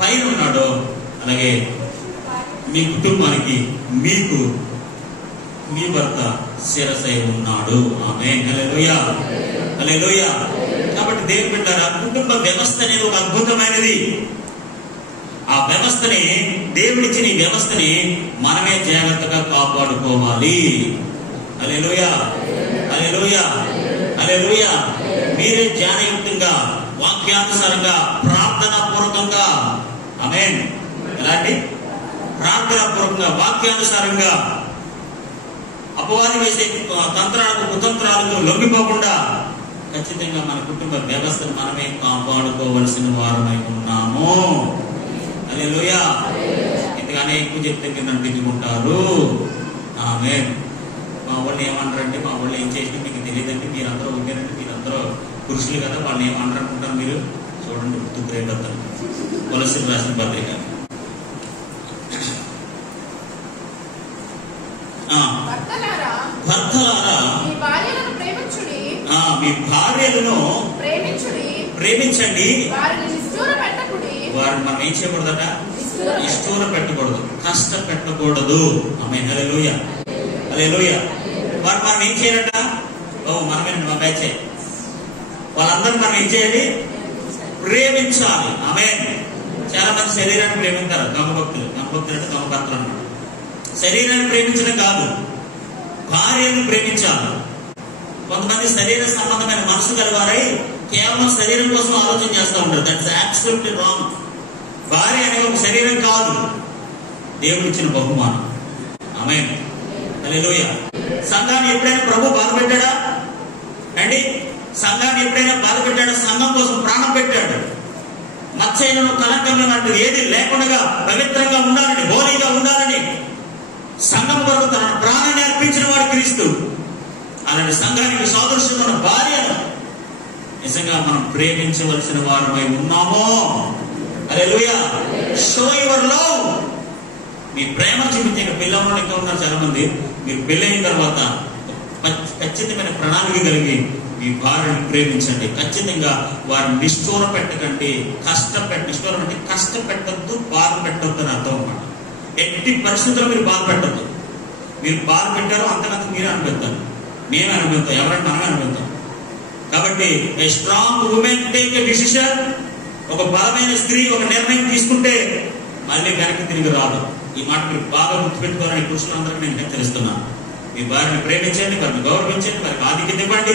పైన ఉన్నాడో, అలాగే మీ కుటుంబానికి, మీకు మీ భర్త శిరసై ఉన్నాడు. ఆమేన్, హల్లెలూయా, హల్లెలూయా. కాబట్టి దేవుని బిడ్డలారా, కుటుంబ వ్యవస్థ అనేది ఒక అద్భుతమైనది. ఆ వ్యవస్థని, దేవుడిచ్చిన ఈ వ్యవస్థని మనమే జాగ్రత్తగా కాపాడుకోవాలి. హల్లెలూయా, హల్లెలూయా, హల్లెలూయా. మీరే జ్ఞానయుక్తంగా, వాక్యానుసారంగా, ప్రార్థనా పూర్వకంగా, ఆమేన్, ఎలాంటి ప్రార్థనా పూర్వకంగా, వాక్యానుసారంగా, అపవాది వేసే తంత్రాలకు, కుతంత్రాలకు లొంగిపోకుండా ఖచ్చితంగా మన కుటుంబ వ్యవస్థను మనమే కాపాడుకోవలసిన వారమై ఉన్నాము. హల్లెలూయా. ఇంతగానే ఎక్కువ చెప్తే మీరు నన్ను తిట్టుకుంటారు. ఆమేన్. మా వాళ్ళు ఏమంటారంటే, మా వాళ్ళు ఏం చేసినా మీకు తెలియదండి, మీరందరూ ఒకేనండి, మీరందరూ పురుషులు కదా, వాళ్ళని ఏమంటారు అనుకుంటారు మీరు. చూడండి, గుర్తుకురేపడతారు. కొలొస్సీయులకు రాసిన పత్రిక. భర్తలారా మీ భార్యలను ప్రేమించండి. వారిని మనం ఏం చేయకూడదట? నిష్ఠూర పెట్టకూడదు, కష్టపెట్టకూడదు. ఆమేన్, హల్లెలూయా, హల్లెలూయా. వారు మనం ఏం చేయాలట? మనమేనండి, మా బ్యాచ్. వాళ్ళందరూ మనం ఏం చేయాలి? ప్రేమించాలి. ఆమేన్. చాలా మంది శరీరాన్ని ప్రేమించారు, దొంగ భక్తులు. దొంగ భక్తులు అంటే దొంగ భర్తలు అన్నమాట. శరీరాన్ని ప్రేమించడం కాదు, భార్యను ప్రేమించాలి. కొంతమంది శరీర సంబంధమైన మనసు గలవారై కేవలం శరీరం కోసం ఆలోచన చేస్తూ ఉంటారు. That's absolutely wrong. భార్య అనే ఒక శరీరం కాదు, దేవుడిచ్చిన బహుమానం. ఆమేన్, హల్లెలూయా. సంఘాన్ని ఎప్పుడైనా ప్రభు బాధపెట్టాడా అండి? సంఘాన్ని ఎప్పుడైనా బాధపెట్టాడా? సంఘం కోసం ప్రాణం పెట్టాడు. మత్స్యను కలంకంలో అంటూ ఏది లేకుండా పవిత్రంగా ఉండాలని, హోలీగా ఉండాలని సంఘం కొరకు తన ప్రాణాన్ని అర్పించిన వాడు క్రీస్తు. అలాంటి సంఘానికి సాదృశ్యమైన భార్యను నిజంగా మనం ప్రేమించవలసిన వారమై ఉన్నాము. హల్లెలూయా. Show your love. మీ ప్రేమ చూపించే పిల్లలు ఇంకా ఉన్నారు చాలా మంది. మీరు పెళ్ళైన తర్వాత ఖచ్చితమైన ప్రణాళిక కలిగి మీ భార్యను ప్రేమించండి. ఖచ్చితంగా వారిని నిష్ఠూర పెట్టకండి, నిష్ఠూరం అంటే కష్టపెట్టద్దు, బాధ పెట్టద్దు అని అర్థం అన్నమాట. ఎట్టి పరిస్థితుల్లో మీరు బాధ పెట్టద్దు. మీరు బాధ పెట్టారో అంతకంత మీరే అనిపిస్తారు, మేమే అనిపిస్తాం, ఎవరైనా మనమే అనిపిస్తాం. కాబట్టి a strong women take a decision. ఒక బలమైన స్త్రీ ఒక నిర్ణయం తీసుకుంటే మళ్ళీ వెనక్కి తిరిగి రాదు. ఈ మాట మీరు బాగా గుర్తుపెట్టుకోవాలని పురుషులందరికీ నేను హెచ్చరిస్తున్నాను. మీ భార్యని ప్రేమించండి, వారిని గౌరవించండి, వారికి ఆధిక్యత ఇవ్వండి,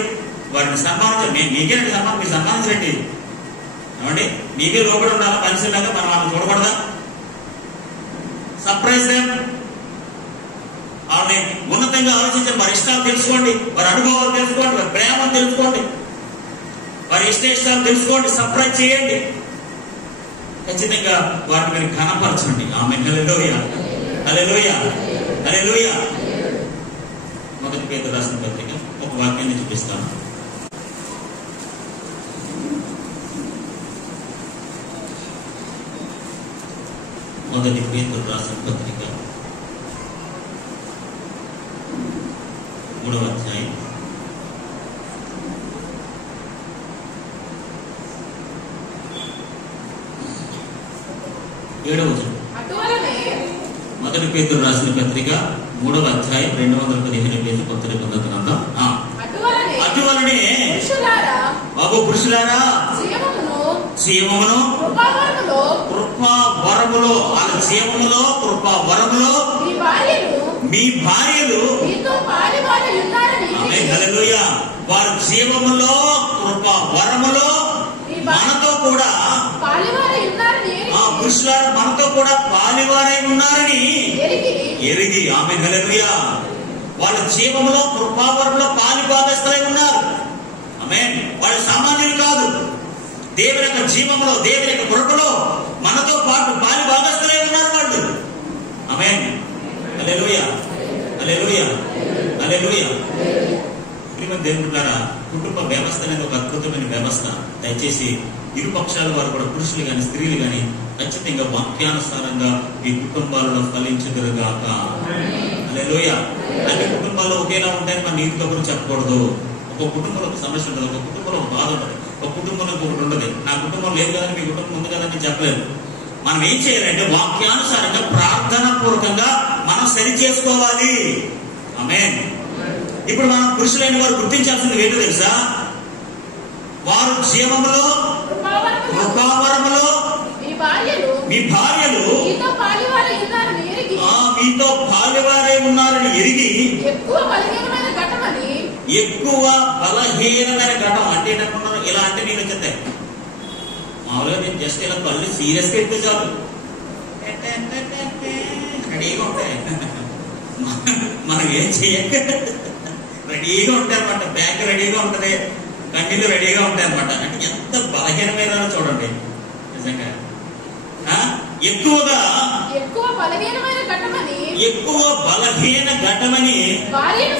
వారిని సన్మానించండి. మీకేనండి సన్మానం, మీరు సన్మానించండి. ఏమండి, మీకే లోపల ఉండాలా మనిషిలాగా, మనం వాళ్ళని చూడకూడదా? Surprise them. వాళ్ళని ఉన్నతంగా ఆలోచించండి, వారి ఇష్టాలు తెలుసుకోండి, వారి అనుభవాలు తెలుసుకోండి, వారి ప్రేమను తెలుసుకోండి, వారి ఇష్టాలు తెలుసుకోండి, సర్ప్రైజ్ చేయండి. ఖచ్చితంగా వారిని మీరు ఘనపరచండి. ఆమేన్. హల్లెలూయా, హల్లెలూయా, హల్లెలూయా. మొదటి పేతురు రాసిన పత్రిక ఒక వాక్యాన్ని చూపిస్తాను. మొదటి పేతురు రాసిన పత్రిక 3వ అధ్యాయం 7వ వచనం. మొదటి పేతురు రాసిన పత్రిక 3వ అధ్యాయం 215 పేజీ కొత్త నిబంధన గ్రంథం. అటువలనే బాబు పురుషులారా, జీవమును కృపావరములో, వాళ్ళ జీవములో కృపావరములో మీ భార్యలు, ఆమేన్, హల్లెలూయా, వారి జీవములో కృపావరములో మనతో కూడా, పురుషులారా మనతో కూడా పాలివారై ఉన్నారని ఎరిగి, ఆమేన్, హల్లెలూయా, వాళ్ళ జీవములో కృపావరంలో పాలిభాగస్తులై ఉన్నారు. ఆమేన్. వాళ్ళు సామాన్యులు కాదు. దేవుని యొక్క జీవములో, దేవుని యొక్క కృపలో మనతో పాటు పాలిభాగస్తులై ఉన్నారు వాళ్ళు. ఆమేన్, హల్లెలూయా, హల్లెలూయా, హల్లెలూయా. ప్రియమైన దేవుని బిడ్డలారా, కుటుంబ వ్యవస్థ అనేది ఒక అద్భుతమైన వ్యవస్థ. దయచేసి ఇరు పక్షాల వారు కూడా, పురుషులు కానీ స్త్రీలు కానీ, ఖచ్చితంగా వాక్యానుసారంగా ఈ కుటుంబాలలో ఫలించుదురుగాక. హల్లెలూయా. అన్ని కుటుంబాల్లో ఒకేలా ఉంటాయని మన నీతి కబుర్లు చెప్పకూడదు. ఒక కుటుంబంలో ఒక సమస్య ఉంటుంది, ఒక కుటుంబంలో ఒక బాధ ఉంటుంది, ఒక కుటుంబంలో ఒకటి ఉండదు. నా కుటుంబం లేదు కదా, మీ కుటుంబం ఉంది కదా అని చెప్పలేదు. మనం ఏం చేయాలంటే వాక్యానుసారంగా ప్రార్థన పూర్వకంగా మనం సరి చేసుకోవాలి. ఆమేన్. ఇప్పుడు మనం పురుషులైన వారు గుర్తించాల్సింది ఏంటో తెలుసా? వారు జీవములో కృపావరములో మీ భార్యలు మీతో పాలివారై ఉన్నారని ఎరిగి, ఎక్కువ బలహీనమైన ఘటం అంటే ఏంటనుకున్నారు? ఇలా అంటే నేను వచ్చేస్తాయి మామూలుగా, నేను జస్ట్ ఇలా కళ్ళు సీరియస్ గా ఎత్తే చాలు, రెడీగా ఉంటాయి. మనం ఏం చేయక రెడీగా ఉంటాయి అనమాట. బ్యాగ్ రెడీగా ఉంటది, కన్నీళ్ళు రెడీగా ఉంటాయి అనమాట. అంటే ఎంత బలహీనమైన చూడండి నిజంగా. ఎక్కువ బలహీన ఘటమని భార్యను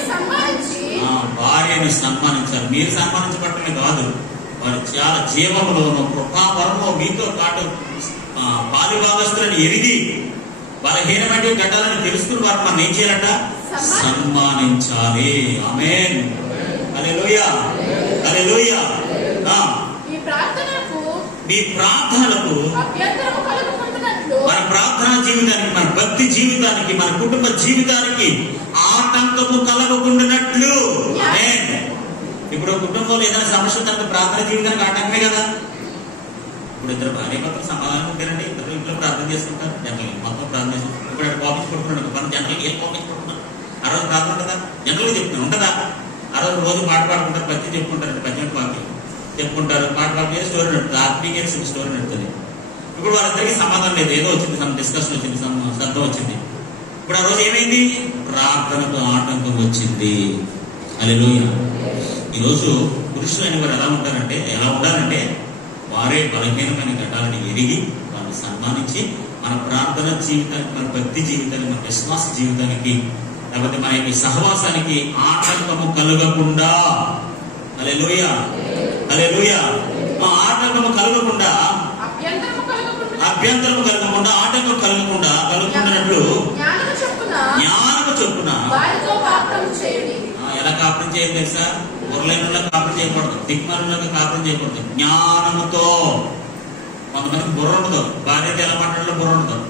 సన్మానించాలి. మీరు సన్మానించబడటమే కాదు, వారు చాలా జీవములోను కృపావరంలో మీతో పాటు పాలిభాగస్తులను ఎరిగి, బలహీనమైన ఘటాలను తెలుసుకుని వారు మనం ఏం చేయాలంట? సన్మానించాలి. ఆమేన్, హల్లెలూయా, హల్లెలూయా. మీ ప్రార్థనలకు, మన ప్రార్థనా జీవితానికి, మన భక్తి జీవితానికి, మన కుటుంబ జీవితానికి ఆటంకము కలగకుండానట్లు. ఆమేన్. ఇప్పుడు కుటుంబంలో ఏదైనా సమస్య ఉందంటే ప్రార్థన జీవితానికి ఆటంకమే కదా. ఇప్పుడు ఇద్దరు భార్య భర్తలు సమాధానం ఉంటారండి, ఇద్దరు ఇంట్లో ప్రార్థన చేసుకుంటారు. జనరల్ మొత్తం ప్రార్థన చేసుకుంటారు. ఇప్పుడు కాపీస్ కొట్టుకున్నాడు, మనం జనరల్ ఏం కాపీస్ కొట్టుకున్నాం? ఆ రోజు ప్రార్థన ఉంటుందా? జనరల్గా చెప్తున్నాం, ఉంటుందా? ఆ రోజు పాట పాడుకుంటారు, పద్యం చెప్పుకుంటారు, పద్యం వాక్యం చెప్పుకుంటారు, పాట పాడుకునే స్టోరీ నడుతుంది, ఆత్మీయ స్టోరీ నడుతుంది. ఇప్పుడు వాళ్ళందరికీ సమాధానం లేదు, ఏదో వచ్చింది, డిస్కషన్ వచ్చింది, శబ్దం వచ్చింది. ఇప్పుడు ఆ రోజు ఏమైంది? ప్రార్థనకు ఆటంకం వచ్చింది. హల్లెలూయా. ఈరోజు పురుషులైన వారు ఎలా ఉండాలంటే వారే బలహీనమైన ఘటాలను ఎరిగి వారిని సన్మానించి, మన ప్రార్థన జీవితానికి, మన భక్తి జీవితానికి, మన విశ్వాస జీవితానికి, లేకపోతే మన యొక్క సహవాసానికి ఆటంకము కలగకుండా, హల్లెలూయా, హల్లెలూయా, ఆటంకము కలగకుండా, అభ్యంతరము కలగకుండా, ఆటంకం కలుగుకున్నట్లు జ్ఞానము చొప్పున ఎలా కాపురం చేయాలి తెలుసా? ఊర్లైన కాపురం చేయకూడదు, దిక్మాలలో కాపురం చేయకూడదు. జ్ఞానముతో. కొంతమందికి బుర్ర ఉండదు, భార్యతో ఎలా మాట్లాడాలో బుర్ర ఉండదు,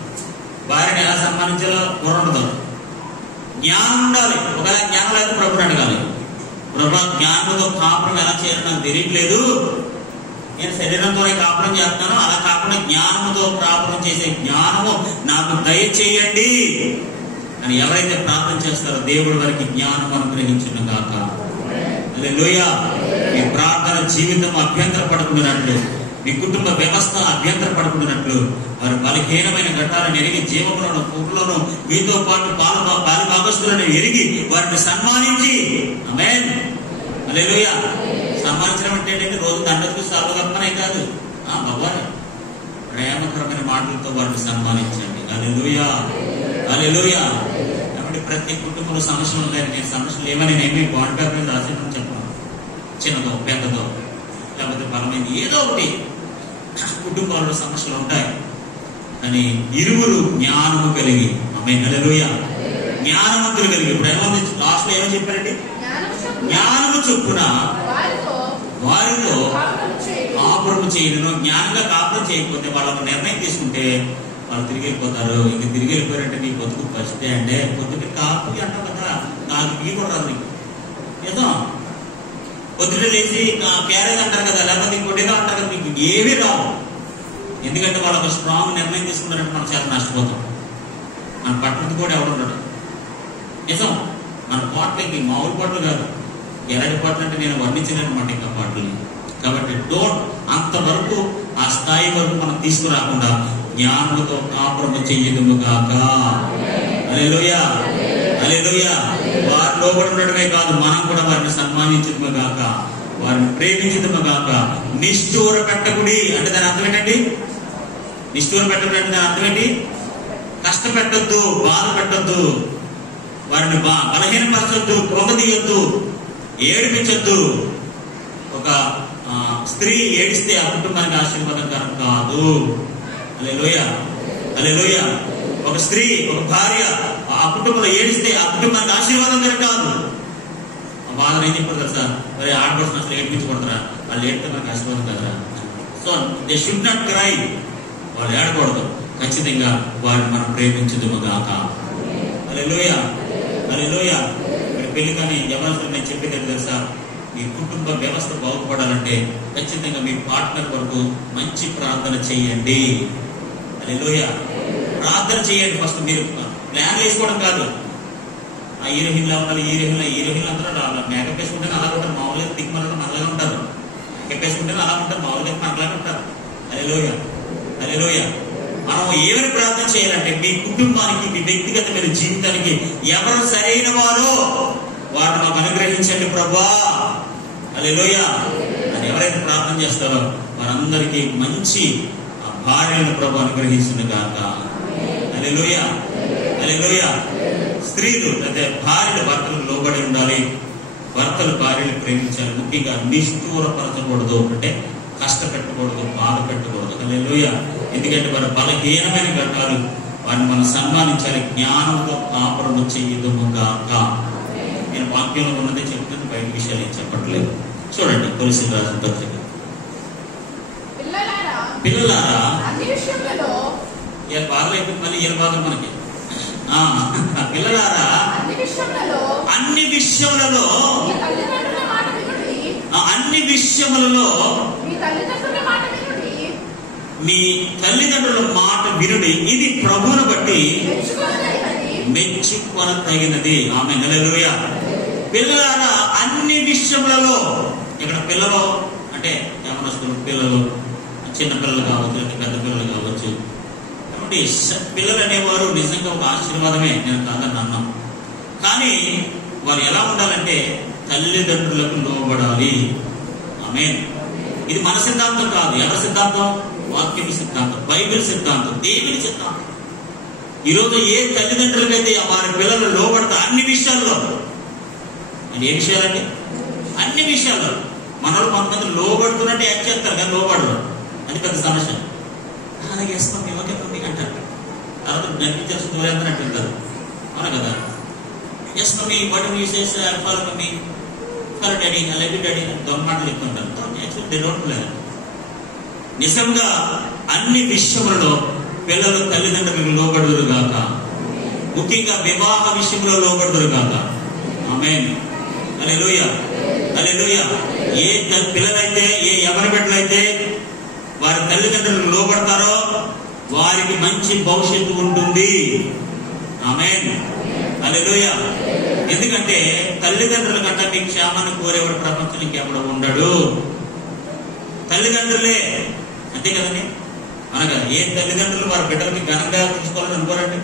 భార్యను ఎలా సన్మానించాలో బుర్ర ఉండదు. జ్ఞానం ఉండాలి. ఒకవేళ జ్ఞానం లేదు ప్రభుని అడగాలి, ప్రభు జ్ఞానంతో కాపురం ఎలా చేయాలో నాకు తెలియట్లేదు, నేను శరీరంతోనే కాపురం చేస్తున్నాను, అలా కాకుండా జ్ఞానముతో కాపురం చేసే జ్ఞానము నాకు దయచేయండి అని ఎవరైతే ప్రార్థన చేస్తారో దేవుడు వారికి జ్ఞానం అనుగ్రహించును గాక. హల్లెలూయా. మీ ప్రార్థన జీవితం అభ్యంతర పడుకున్నట్లు, మీ కుటుంబ వ్యవస్థ అభ్యంతర పడుకున్నట్లు, వారి బలహీనమైన ఘట్టాలను ఎరిగి జీవములను పువ్వులను మీతో పాటు పాలు భాగస్తులను ఎరిగి వారిని సన్మానించి, ఆమేన్, హల్లెలూయా. సన్మానించడం అంటే ఏంటంటే రోజు దండకు సర్వగర్భనే కాదు, భగవాన్ ప్రేమకరమైన మాటలతో వారిని సన్మానించండి. హల్లెలూయా, హల్లెలూయా. కాబట్టి ప్రతి కుటుంబంలో సమస్యలు ఉంటాయని, నేను సమస్యలు ఏమని నేనేమి బాండ్ పేపర్ మీద రాసేటని చెప్పాను. చిన్నదో పెద్దదో లేకపోతే బలమైంది ఏదో ఒకటి కుటుంబాల్లో సమస్యలు ఉంటాయి. కానీ ఇరువురు జ్ఞానము కలిగి, ఆమేన్, హల్లెలూయా, జ్ఞానవంతులు కలిగి. ఇప్పుడు ఏమన్నా లాస్ట్ లో ఏమని చెప్పారండి? జ్ఞానము చొప్పున వారితో కాపురము చేయను. జ్ఞానంగా కాపురం చేయకపోతే వాళ్ళకు నిర్ణయం తీసుకుంటే వాళ్ళు తిరిగి వెళ్ళిపోతారు. ఇంక తిరిగి వెళ్ళిపోయారంటే నీ బతుకు పరిస్థితి అంటే పొద్దుటి కాపు అంటావు కదా, 4 బియ్యం కూడా రాదు నీకు. ఏదో పొద్దుట లేచి క్యారేజ్ అంటారు కదా, లేకపోతే ఇంకోటిగా అంటారు కదా, నీకు ఏమీ రావు. ఎందుకంటే వాళ్ళు ఒక స్ట్రాంగ్ నిర్ణయం తీసుకున్నారంటే మనం చాలా నష్టపోతాం. మన పట్టణం కూడా ఎవరు ఉండడు. నిజం, మన పాటలకి మామూలు పాటలు కాదు, ఎలాంటి పాటలు అంటే నేను వర్ణించలేనమాట ఇంకా పాటలు. కాబట్టి అంతవరకు ఆ స్థాయి వరకు మనం తీసుకురాకుండా జ్ఞానులతో కాపురము చెయ్యదుము గాక. హల్లెలూయా, హల్లెలూయా. వారి లోబడి ఉండడమే కాదు, మనం కూడా వారిని సన్మానించదుము గాక, వారిని ప్రేమించదుము గాక. నిష్ఠూర పెట్టకుడి అంటే దాని అర్థం ఏంటండి? నిష్ఠూర పెట్టకుడి అంటే దాని అర్థం ఏంటి? కష్టపెట్టొద్దు, బాధ పెట్టొద్దు, వారిని బలహీనపరచొద్దు, కృంగదీయొద్దు, ఏడిపించొద్దు. ఒక స్త్రీ ఏడిస్తే ఆ కుటుంబానికి ఆశీర్వాదకరం కాదు. హల్లెలూయా, హల్లెలూయా. ఒక స్త్రీ, ఒక భార్య ఆ కుటుంబంలో ఏడిస్తే ఆ కుటుంబానికి ఆశీర్వాదకరం కాదు. ఆ బాధ ఏం చెప్పారు కదా సార్, మరి ఆడపడుతున్న అసలు ఏడిపించకూడదురా, వాళ్ళు ఏడితే మనకు ఆశీర్వాదం కదరా. So they should not cry, వాళ్ళు ఏడకూడదు. ఖచ్చితంగా వారిని మనం ప్రేమించుదుము గాక. హల్లెలూయా, హల్లెలూయా. ఇక్కడ పెళ్లి కానీ ఎవరు నేను చెప్పేది తెలుసా, మీ కుటుంబ వ్యవస్థ బాగుపడాలంటే ఖచ్చితంగా మీ పార్ట్నర్ వరకు మంచి ప్రార్థన చేయండి. హల్లెలూయా, ప్రార్థన చేయండి. ఫస్ట్ మీరు ప్లాన్ వేసుకోవడం కాదు, ఆ హీరోయిన్లా ఉండాలి, హీరోయిన్లు అందరూ మేకప్ వేసుకుంటే అలా ఉంటారు, మామూలుగా దిక్కుమలలో మనలాగా ఉంటారు, మేకప్ వేసుకుంటే అలా ఉంటారు, మామూలుగా మనలాగా ఉంటారు. హల్లెలూయా, హల్లెలూయా. మనం ఏమని ప్రార్థన చేయాలంటే మీ కుటుంబానికి, మీ వ్యక్తిగతమైన జీవితానికి ఎవరు సరైన వారో వారు మాకు అనుగ్రహించండి ప్రభువా. హల్లెలూయా అని ఎవరైతే ప్రార్థన చేస్తారో వారందరికీ మంచి భార్యను ప్రభు అనుగ్రహించును గాక. హల్లెలూయా, హల్లెలూయా. స్త్రీలు అయితే భార్యలు భర్తలకు లోబడి ఉండాలి, భర్తలు భార్యలు ప్రేమించాలి. ముఖ్యంగా నిష్ఠూరపరచకూడదు, అంటే కష్టపెట్టకూడదు, బాధ పెట్టకూడదు. హల్లెలూయా. ఎందుకంటే వారి బలహీనమైన ఘట్టాలు, వారిని మనం సన్మానించాలి. జ్ఞానంతో కాపురము చెయ్యదుము గాక. నేను వాక్యంలో ఉన్నదే చెప్తుంది, బయట విషయాలు ఏం చెప్పట్లేదు. చూడండి కొలస్సీయులకు రాసిన పత్రిక. పిల్లలారా, బాధలు మళ్ళీ ఏ బాధలు మనకి. పిల్లలారా, అన్ని విషయములలో మీ తల్లిదండ్రుల మాట వినుడి, ఇది ప్రభువును బట్టి మెచ్చుకొనదగినది. ఆమేన్, హల్లెలూయా. పిల్లలారా, అన్ని విషయములలో, ఇక్కడ పిల్లలు అంటే యవనస్తులు, పిల్లలు, చిన్న పిల్లలు కావచ్చు, పెద్ద పిల్లలు కావచ్చు. కాబట్టి పిల్లలు అనేవారు నిజంగా ఒక ఆశీర్వాదమే, నేను కాదని అన్నాం. కానీ వారు ఎలా ఉండాలంటే తల్లిదండ్రులకు లోబడాలి. ఆమేన్. ఇది మన సిద్ధాంతం కాదు, ఎవరి సిద్ధాంతం? వాక్యం సిద్ధాంతం, బైబిల్ సిద్ధాంతం, దేవుని సిద్ధాంతం. ఈరోజు ఏ తల్లిదండ్రులకైతే వారి పిల్లలు లోబడతారు అన్ని విషయాల్లో, అది ఏ విషయాలండి? అన్ని విషయాల్లో. మనలో కొంతమంది లోబడుతున్నట్టు యాక్ట్ చేస్తారు కానీ లోబడరు, అది పెద్ద సమస్య. అలాగే వేస్తాం ఓకే మమ్మీ అంటారు, తర్వాత నడిపించాల్సిన దూరేందని అంటుంటారు. అవునా కదా? Yes mummy, what you says follow mummy, follow daddy, I love you daddy అని దొంగ మాటలు చెప్తుంటారు. Actually they don't love. నిజంగా అన్ని విషయములలో పిల్లలు తల్లిదండ్రులకు లోబడుదురు గాక. ముఖ్యంగా వివాహ విషయంలో లోబడుదురు గాక. ఆమేన్, హల్లెలూయా, హల్లెలూయా. ఏ పిల్లలైతే, ఏ ఎవరి బిడ్డలైతే వారి తల్లిదండ్రులకు లోబడతారో వారికి మంచి భవిష్యత్తు ఉంటుంది. ఆమేన్, హల్లెలూయా. ఎందుకంటే తల్లిదండ్రుల కంటే మీ క్షేమాన్ని కోరేవాడు ప్రపంచం ఇంకెవడు ఉండడు. తల్లిదండ్రులే, అంతే కదండి. అనగా ఏ తల్లిదండ్రులు వారి బిడ్డలకి ఘనంగా తీసుకోవాలని అనుకోరండి.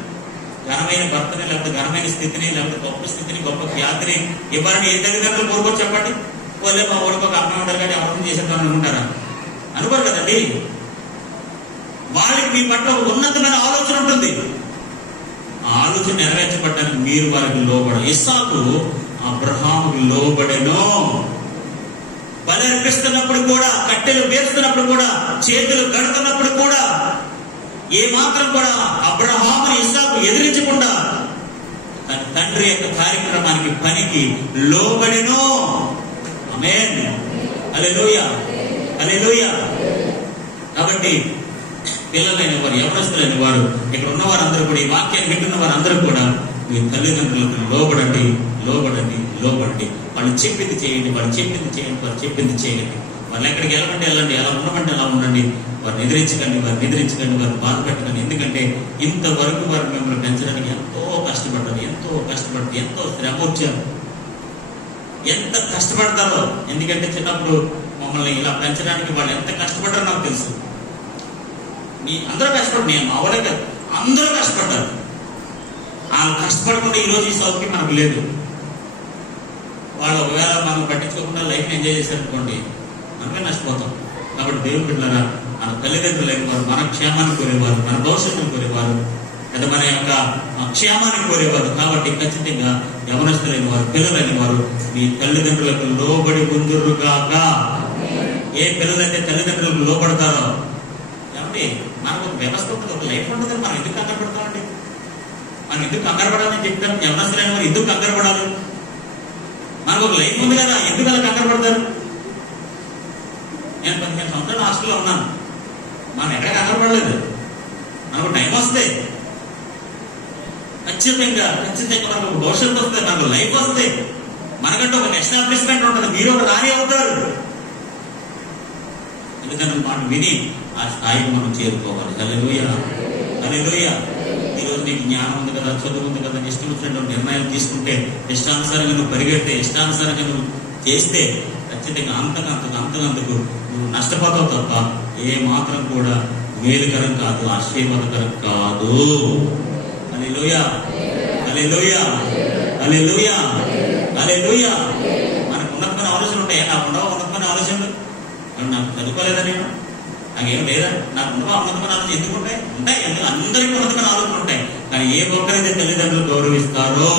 ఘనమైన భర్తని, లేకపోతే ఘనమైన స్థితిని, లేకపోతే గొప్ప స్థితిని, గొప్ప ఖ్యాతిని ఇవ్వాలని ఏ తల్లిదండ్రులు కోరుకోవచ్చు చెప్పండి? వాళ్ళే మా ఊరికి ఒక అమ్మాయి ఉంటారు కానీ అర్థం చేసేద్దామని అనుకుంటారా? అనుకోరు కదండి. వాళ్ళకి మీ పట్ల ఉన్నతమైన ఆలోచన ఉంటుంది. ఆ ఆలోచన నెరవేర్చబడ్డానికి మీరు వారికి లోబడాలి. ఇస్సాకు అబ్రహాముకి లోబడెను. బలి అర్పిస్తున్నప్పుడు కూడా, కట్టెలు వేస్తున్నప్పుడు కూడా, చేతులు గడుతున్నప్పుడు కూడా ఏ మాత్రం కూడా అబ్రహాముని ఇస్సాకు ఎదిరించకుండా తన తండ్రి యొక్క కార్యక్రమానికి, పనికి లోబడెను. ఆమేన్. హల్లెలూయా, హల్లెలూయా. కాబట్టి పిల్లలైన వారు, యవనస్తులైన వారు, ఇక్కడ ఉన్న వారందరూ కూడా, ఈ వాక్యాన్ని వింటున్న వారందరూ కూడా మీ తల్లిదండ్రులకు లోబడండి, లోబడండి, లోబడండి. వాళ్ళు చెప్పింది చేయండి, వాళ్ళు చెప్పింది చేయండి, వాళ్ళు చెప్పింది చేయండి. వాళ్ళు ఎక్కడికి వెళ్ళమంటే వెళ్ళండి, ఎలా ఉండమంటే ఎలా ఉండండి. వారిని ఎదిరించకండి, వారిని ఎదిరించకండి, వారిని బాధ పెట్టకండి. ఎందుకంటే ఇంతవరకు వారు మిమ్మల్ని పెంచడానికి ఎంతో కష్టపడ్డారు, ఎంతో కష్టపడ్డారు, ఎంతో శ్రమ వచ్చారు. ఎంత కష్టపడతారో, ఎందుకంటే చిన్నప్పుడు మమ్మల్ని ఇలా పెంచడానికి వాళ్ళు ఎంత కష్టపడ్డారో నాకు తెలుసు. మీ అందరూ కష్టపడ్డారు, నేను మా వాళ్ళే కాదు, అందరూ కష్టపడ్డారు. వాళ్ళు కష్టపడకుండా ఈరోజు ఈ సౌఖ్యం మనకు లేదు. వాళ్ళు ఒకవేళ మనం పట్టించుకోకుండా లైఫ్ ఎంజాయ్ చేశారనుకోండి, మనమే నష్టపోతాం. కాబట్టి దేవుని బిడ్డలారా, మన తల్లిదండ్రులు లేనివారు మన క్షేమాన్ని కోరేవారు, మన భవిష్యత్తును కోరేవారు, లేదా మన యొక్క క్షేమాన్ని కోరేవారు. కాబట్టి ఖచ్చితంగా యవనస్తులైన వారు, పిల్లలైన వారు మీ తల్లిదండ్రులకు లోబడి ఉందురుగాక. ఏ పిల్లలైతే తల్లిదండ్రులకు లోబడతారో, ఏమండి మనకు ఒక వ్యవస్థ ఉంటుంది, ఒక లైఫ్ ఉంటుంది. మనం ఎందుకు కంగారు పడతామండి? మనం ఎందుకు కంగారు పడాలని చెప్తారు? యవనస్తులైన వారు ఎందుకు కంగారు పడాలి? మనకు ఒక లైఫ్ ఉంది కదా, ఎందుకు అలా కంగారు పడతారు? నేను 15 సంవత్సరాలు హాస్టల్లో ఉన్నాను, మనం ఎక్కడ కంగారు పడలేదు. మనకు టైం వస్తే ఖచ్చితంగా మనకు భవిష్యత్తు వస్తే, మనకు లైఫ్ వస్తే, మనకంటే ఒక ఎస్టాబ్లిష్మెంట్ ఉంటుంది. మీరు ఒక రాణి అవుతారు. ఎందుకంటే మాట విని ఆ స్థాయికి మనం చేరుకోవాలి. హల్లెలూయా, హల్లెలూయా. ఈరోజు నీకు జ్ఞానం ఉంది కదా, చదువు ఉంది కదా, ఇష్టం వచ్చినట్టు నిర్ణయం తీసుకుంటే, ఇష్టానుసారంగా నువ్వు పరిగెడితే, ఇష్టానుసారంగా నువ్వు చేస్తే ఖచ్చితంగా అంతకంతకు నువ్వు నష్టపోతావు తప్ప ఏ మాత్రం కూడా మేలుకరం కాదు, ఆశీర్వాదకరం కాదు. హల్లెలూయా, హల్లెలూయా, హల్లెలూయా, హల్లెలూయా. మనకు ఉన్నతమైన ఆలోచనలు ఉంటాయి. నాకు ఉండవా ఉన్నతమైన ఆలోచనలు? నాకు చదువుకోలేదా, నేను నాకేం లేదా? నాకు ఉండవా ఉన్నతమైన ఆలోచన? ఎందుకు ఉంటాయి? ఉంటాయి, అందరికీ ఉన్నతమైన ఆలోచనలు ఉంటాయి. కానీ ఏ ఒక్కరైతే తల్లిదండ్రులు గౌరవిస్తారో,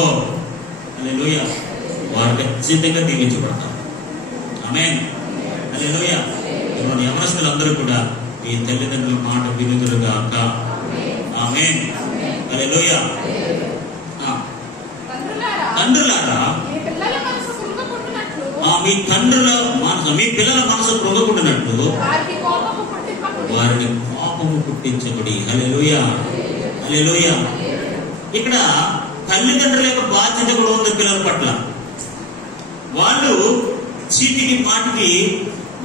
హల్లెలూయా, వారు ఖచ్చితంగా దీవించబడతారు. ఆమేన్, హల్లెలూయా. ఇప్పుడు యవనస్తులందరూ కూడా ఈ తల్లిదండ్రుల మాట వినుదురుగాక. ఆమేన్, హల్లెలూయా. తండ్రులారా, మీ తండ్రుల మనసు, మీ పిల్లల మనసు కృంగకుండానట్లు వారిని కోపము పుట్టించబడి. హల్లెలూయా, హల్లెలూయా. ఇక్కడ తల్లిదండ్రుల యొక్క బాధ్యత కూడా ఉంది పిల్లల పట్ల. వాళ్ళు చీటికి మాటికి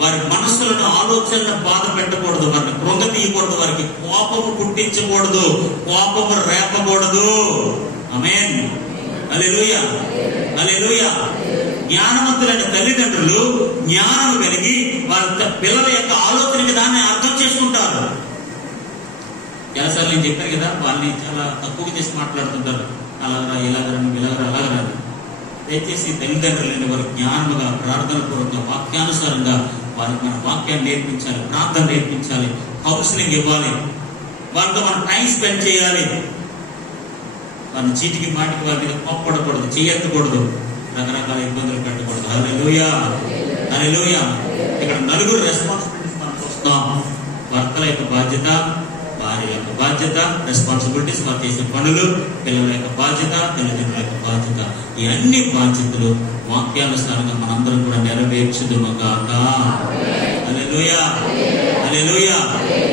వారి మనస్సులను, ఆలోచనలను బాధ పెట్టకూడదు, వారిని కృంగ తీయకూడదు, వారికి కోపము పుట్టించకూడదు, కోపము రేపకూడదు. ఆమేన్, హల్లెలూయా, హల్లెలూయా. జ్ఞానవంతులైన తల్లిదండ్రులు జ్ఞానం కలిగి వారి పిల్లల యొక్క ఆలోచన విధానాన్ని అర్థం చేసుకుంటారు. చాలాసార్లు నేను చెప్పాను కదా, వాళ్ళని చాలా తక్కువగా చేసి మాట్లాడుతుంటారు. అలాగరా, ఇలాగరా, ఇలాగరా, అలాగరా. దయచేసి తల్లిదండ్రులైన వారు జ్ఞానముగా, ప్రార్థన పూర్వకంగా, వాక్యానుసారంగా వారికి మన వాక్యాన్ని నేర్పించాలి, ప్రార్థన నేర్పించాలి, కౌన్సిలింగ్ ఇవ్వాలి, వారితో మనం టైం స్పెండ్ చేయాలి. వారిని చీటికి మాటికి వారి మీద కోప్పడకూడదు, చేయకూడదు, రకరకాల ఇబ్బందులు పెట్టకూడదు. హల్లెలూయా, హల్లెలూయా. ఇక్కడ నలుగురు రెస్పాన్సిబిలిటీస్ మనం చూస్తాం. భర్తల యొక్క బాధ్యత, భార్య యొక్క బాధ్యత, రెస్పాన్సిబిలిటీస్, వారు చేసే పనులు, పిల్లల యొక్క బాధ్యత, తల్లిదండ్రుల యొక్క బాధ్యత. ఈ అన్ని బాధ్యతలు వాక్యానుసారంగా మనందరం కూడా నెరవేర్చుదుముగాక. హల్లెలూయా, హల్లెలూయా.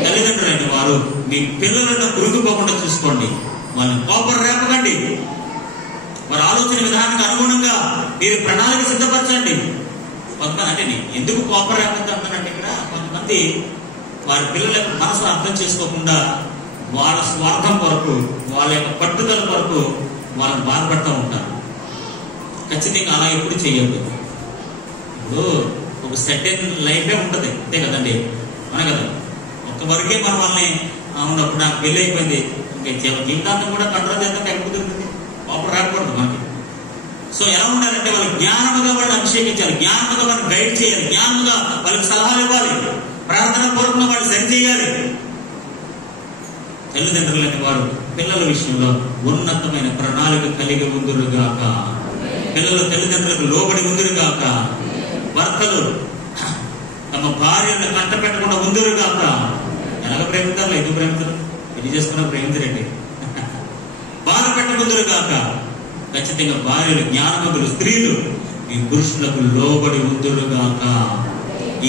తల్లిదండ్రులైన వారు మీ పిల్లలను కురుకుపోకుండా చూసుకోండి, వాళ్ళని కోపం రేపకండి. వారి ఆలోచన విధానానికి అనుగుణంగా మీరు ప్రణాళిక సిద్ధపరచండి. కొంతమంది అంటే ఎందుకు కోపం రేపద్దు అంటానంటే, ఇక్కడ కొంతమంది వారి పిల్లల మనసు అర్థం చేసుకోకుండా వాళ్ళ స్వార్థం కొరకు, వాళ్ళ యొక్క పట్టుదల కొరకు వాళ్ళని బాధపడుతూ ఉంటారు. ఖచ్చితంగా అలా ఎప్పుడు చేయొద్దు. ఇప్పుడు ఒక సెటైన్ లైఫే ఉంటుంది, అంతే కదండి, మన కదా. ఒక్క వరకే మనం వాళ్ళని ఉన్నప్పుడు నాకు పెళ్ళి అయిపోయింది, ఇంకా జీవితాంతం కూడా కంట్రోల్ చేద్దాం ఎక్కడ కుదురుతుంది, అప్పుడు రాకూడదు మనకి. సో ఎలా ఉండాలంటే వాళ్ళు జ్ఞానముగా వాళ్ళని అభిషేకించాలి, జ్ఞానముగా వాళ్ళని గైడ్ చేయాలి, జ్ఞానముగా వాళ్ళకి సలహాలు ఇవ్వాలి, ప్రార్థన పూర్వకంగా వాళ్ళు సరి చేయాలి. తల్లిదండ్రులని వారు పిల్లల విషయంలో ఉన్నతమైన ప్రణాళిక కలిగి ఉందురుగాక. పిల్లలు తల్లిదండ్రులకు లోబడి ఉందురుగాక. భర్తలు తమ భార్యను కంట పెట్టకుండా ఉందురుగాక. ఎలాగ ప్రేమిస్తారు, ఎందుకు ప్రేమిస్తారు, పెళ్లి చేసుకున్న ప్రేమించరండి. బాధ పెట్టకుందురుగాక. ఖచ్చితంగా భార్యలు, జ్ఞానవంతులు, స్త్రీలు ఈ పురుషులకు లోబడి ఉందురుగాక.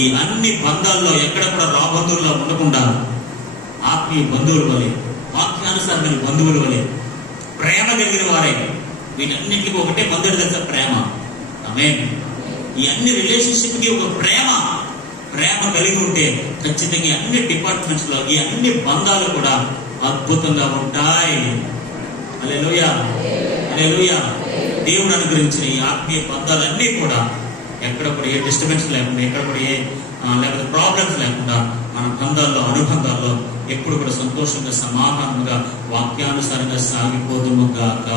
ఈ అన్ని బంధాల్లో ఎక్కడ కూడా రాబంధువుల్లో ఉండకుండా ఆత్మీయ బంధువుల వలె, వాక్యానుసారమైన బంధువుల వలె ప్రేమ కలిగిన వారే. వీటన్నిటికీ ఒకటే బంధువుడు తెలుసా, ప్రేమ. ఆమేన్. ఈ అన్ని రిలేషన్షిప్ కి ఒక ప్రేమ కలిగి ఉంటే ఖచ్చితంగా అన్ని డిపార్ట్మెంట్స్ లో ఈ అన్ని బంధాలు కూడా అద్భుతంగా ఉంటాయి. హల్లెలూయా, హల్లెలూయా. దేవుడు అనుగ్రహించిన ఈ ఆత్మీయ బంధాలన్నీ కూడా ఎక్కడ కూడా ఏ డిస్టర్బెన్స్ లేకుండా, ఎక్కడ కూడా ఏ లేకపోతే ప్రాబ్లమ్స్ లేకుండా మన బంధాల్లో, అనుబంధాల్లో ఎప్పుడు కూడా సంతోషంగా, సమాధానంగా, వాక్యానుసారంగా సాగిపోదుము గాక.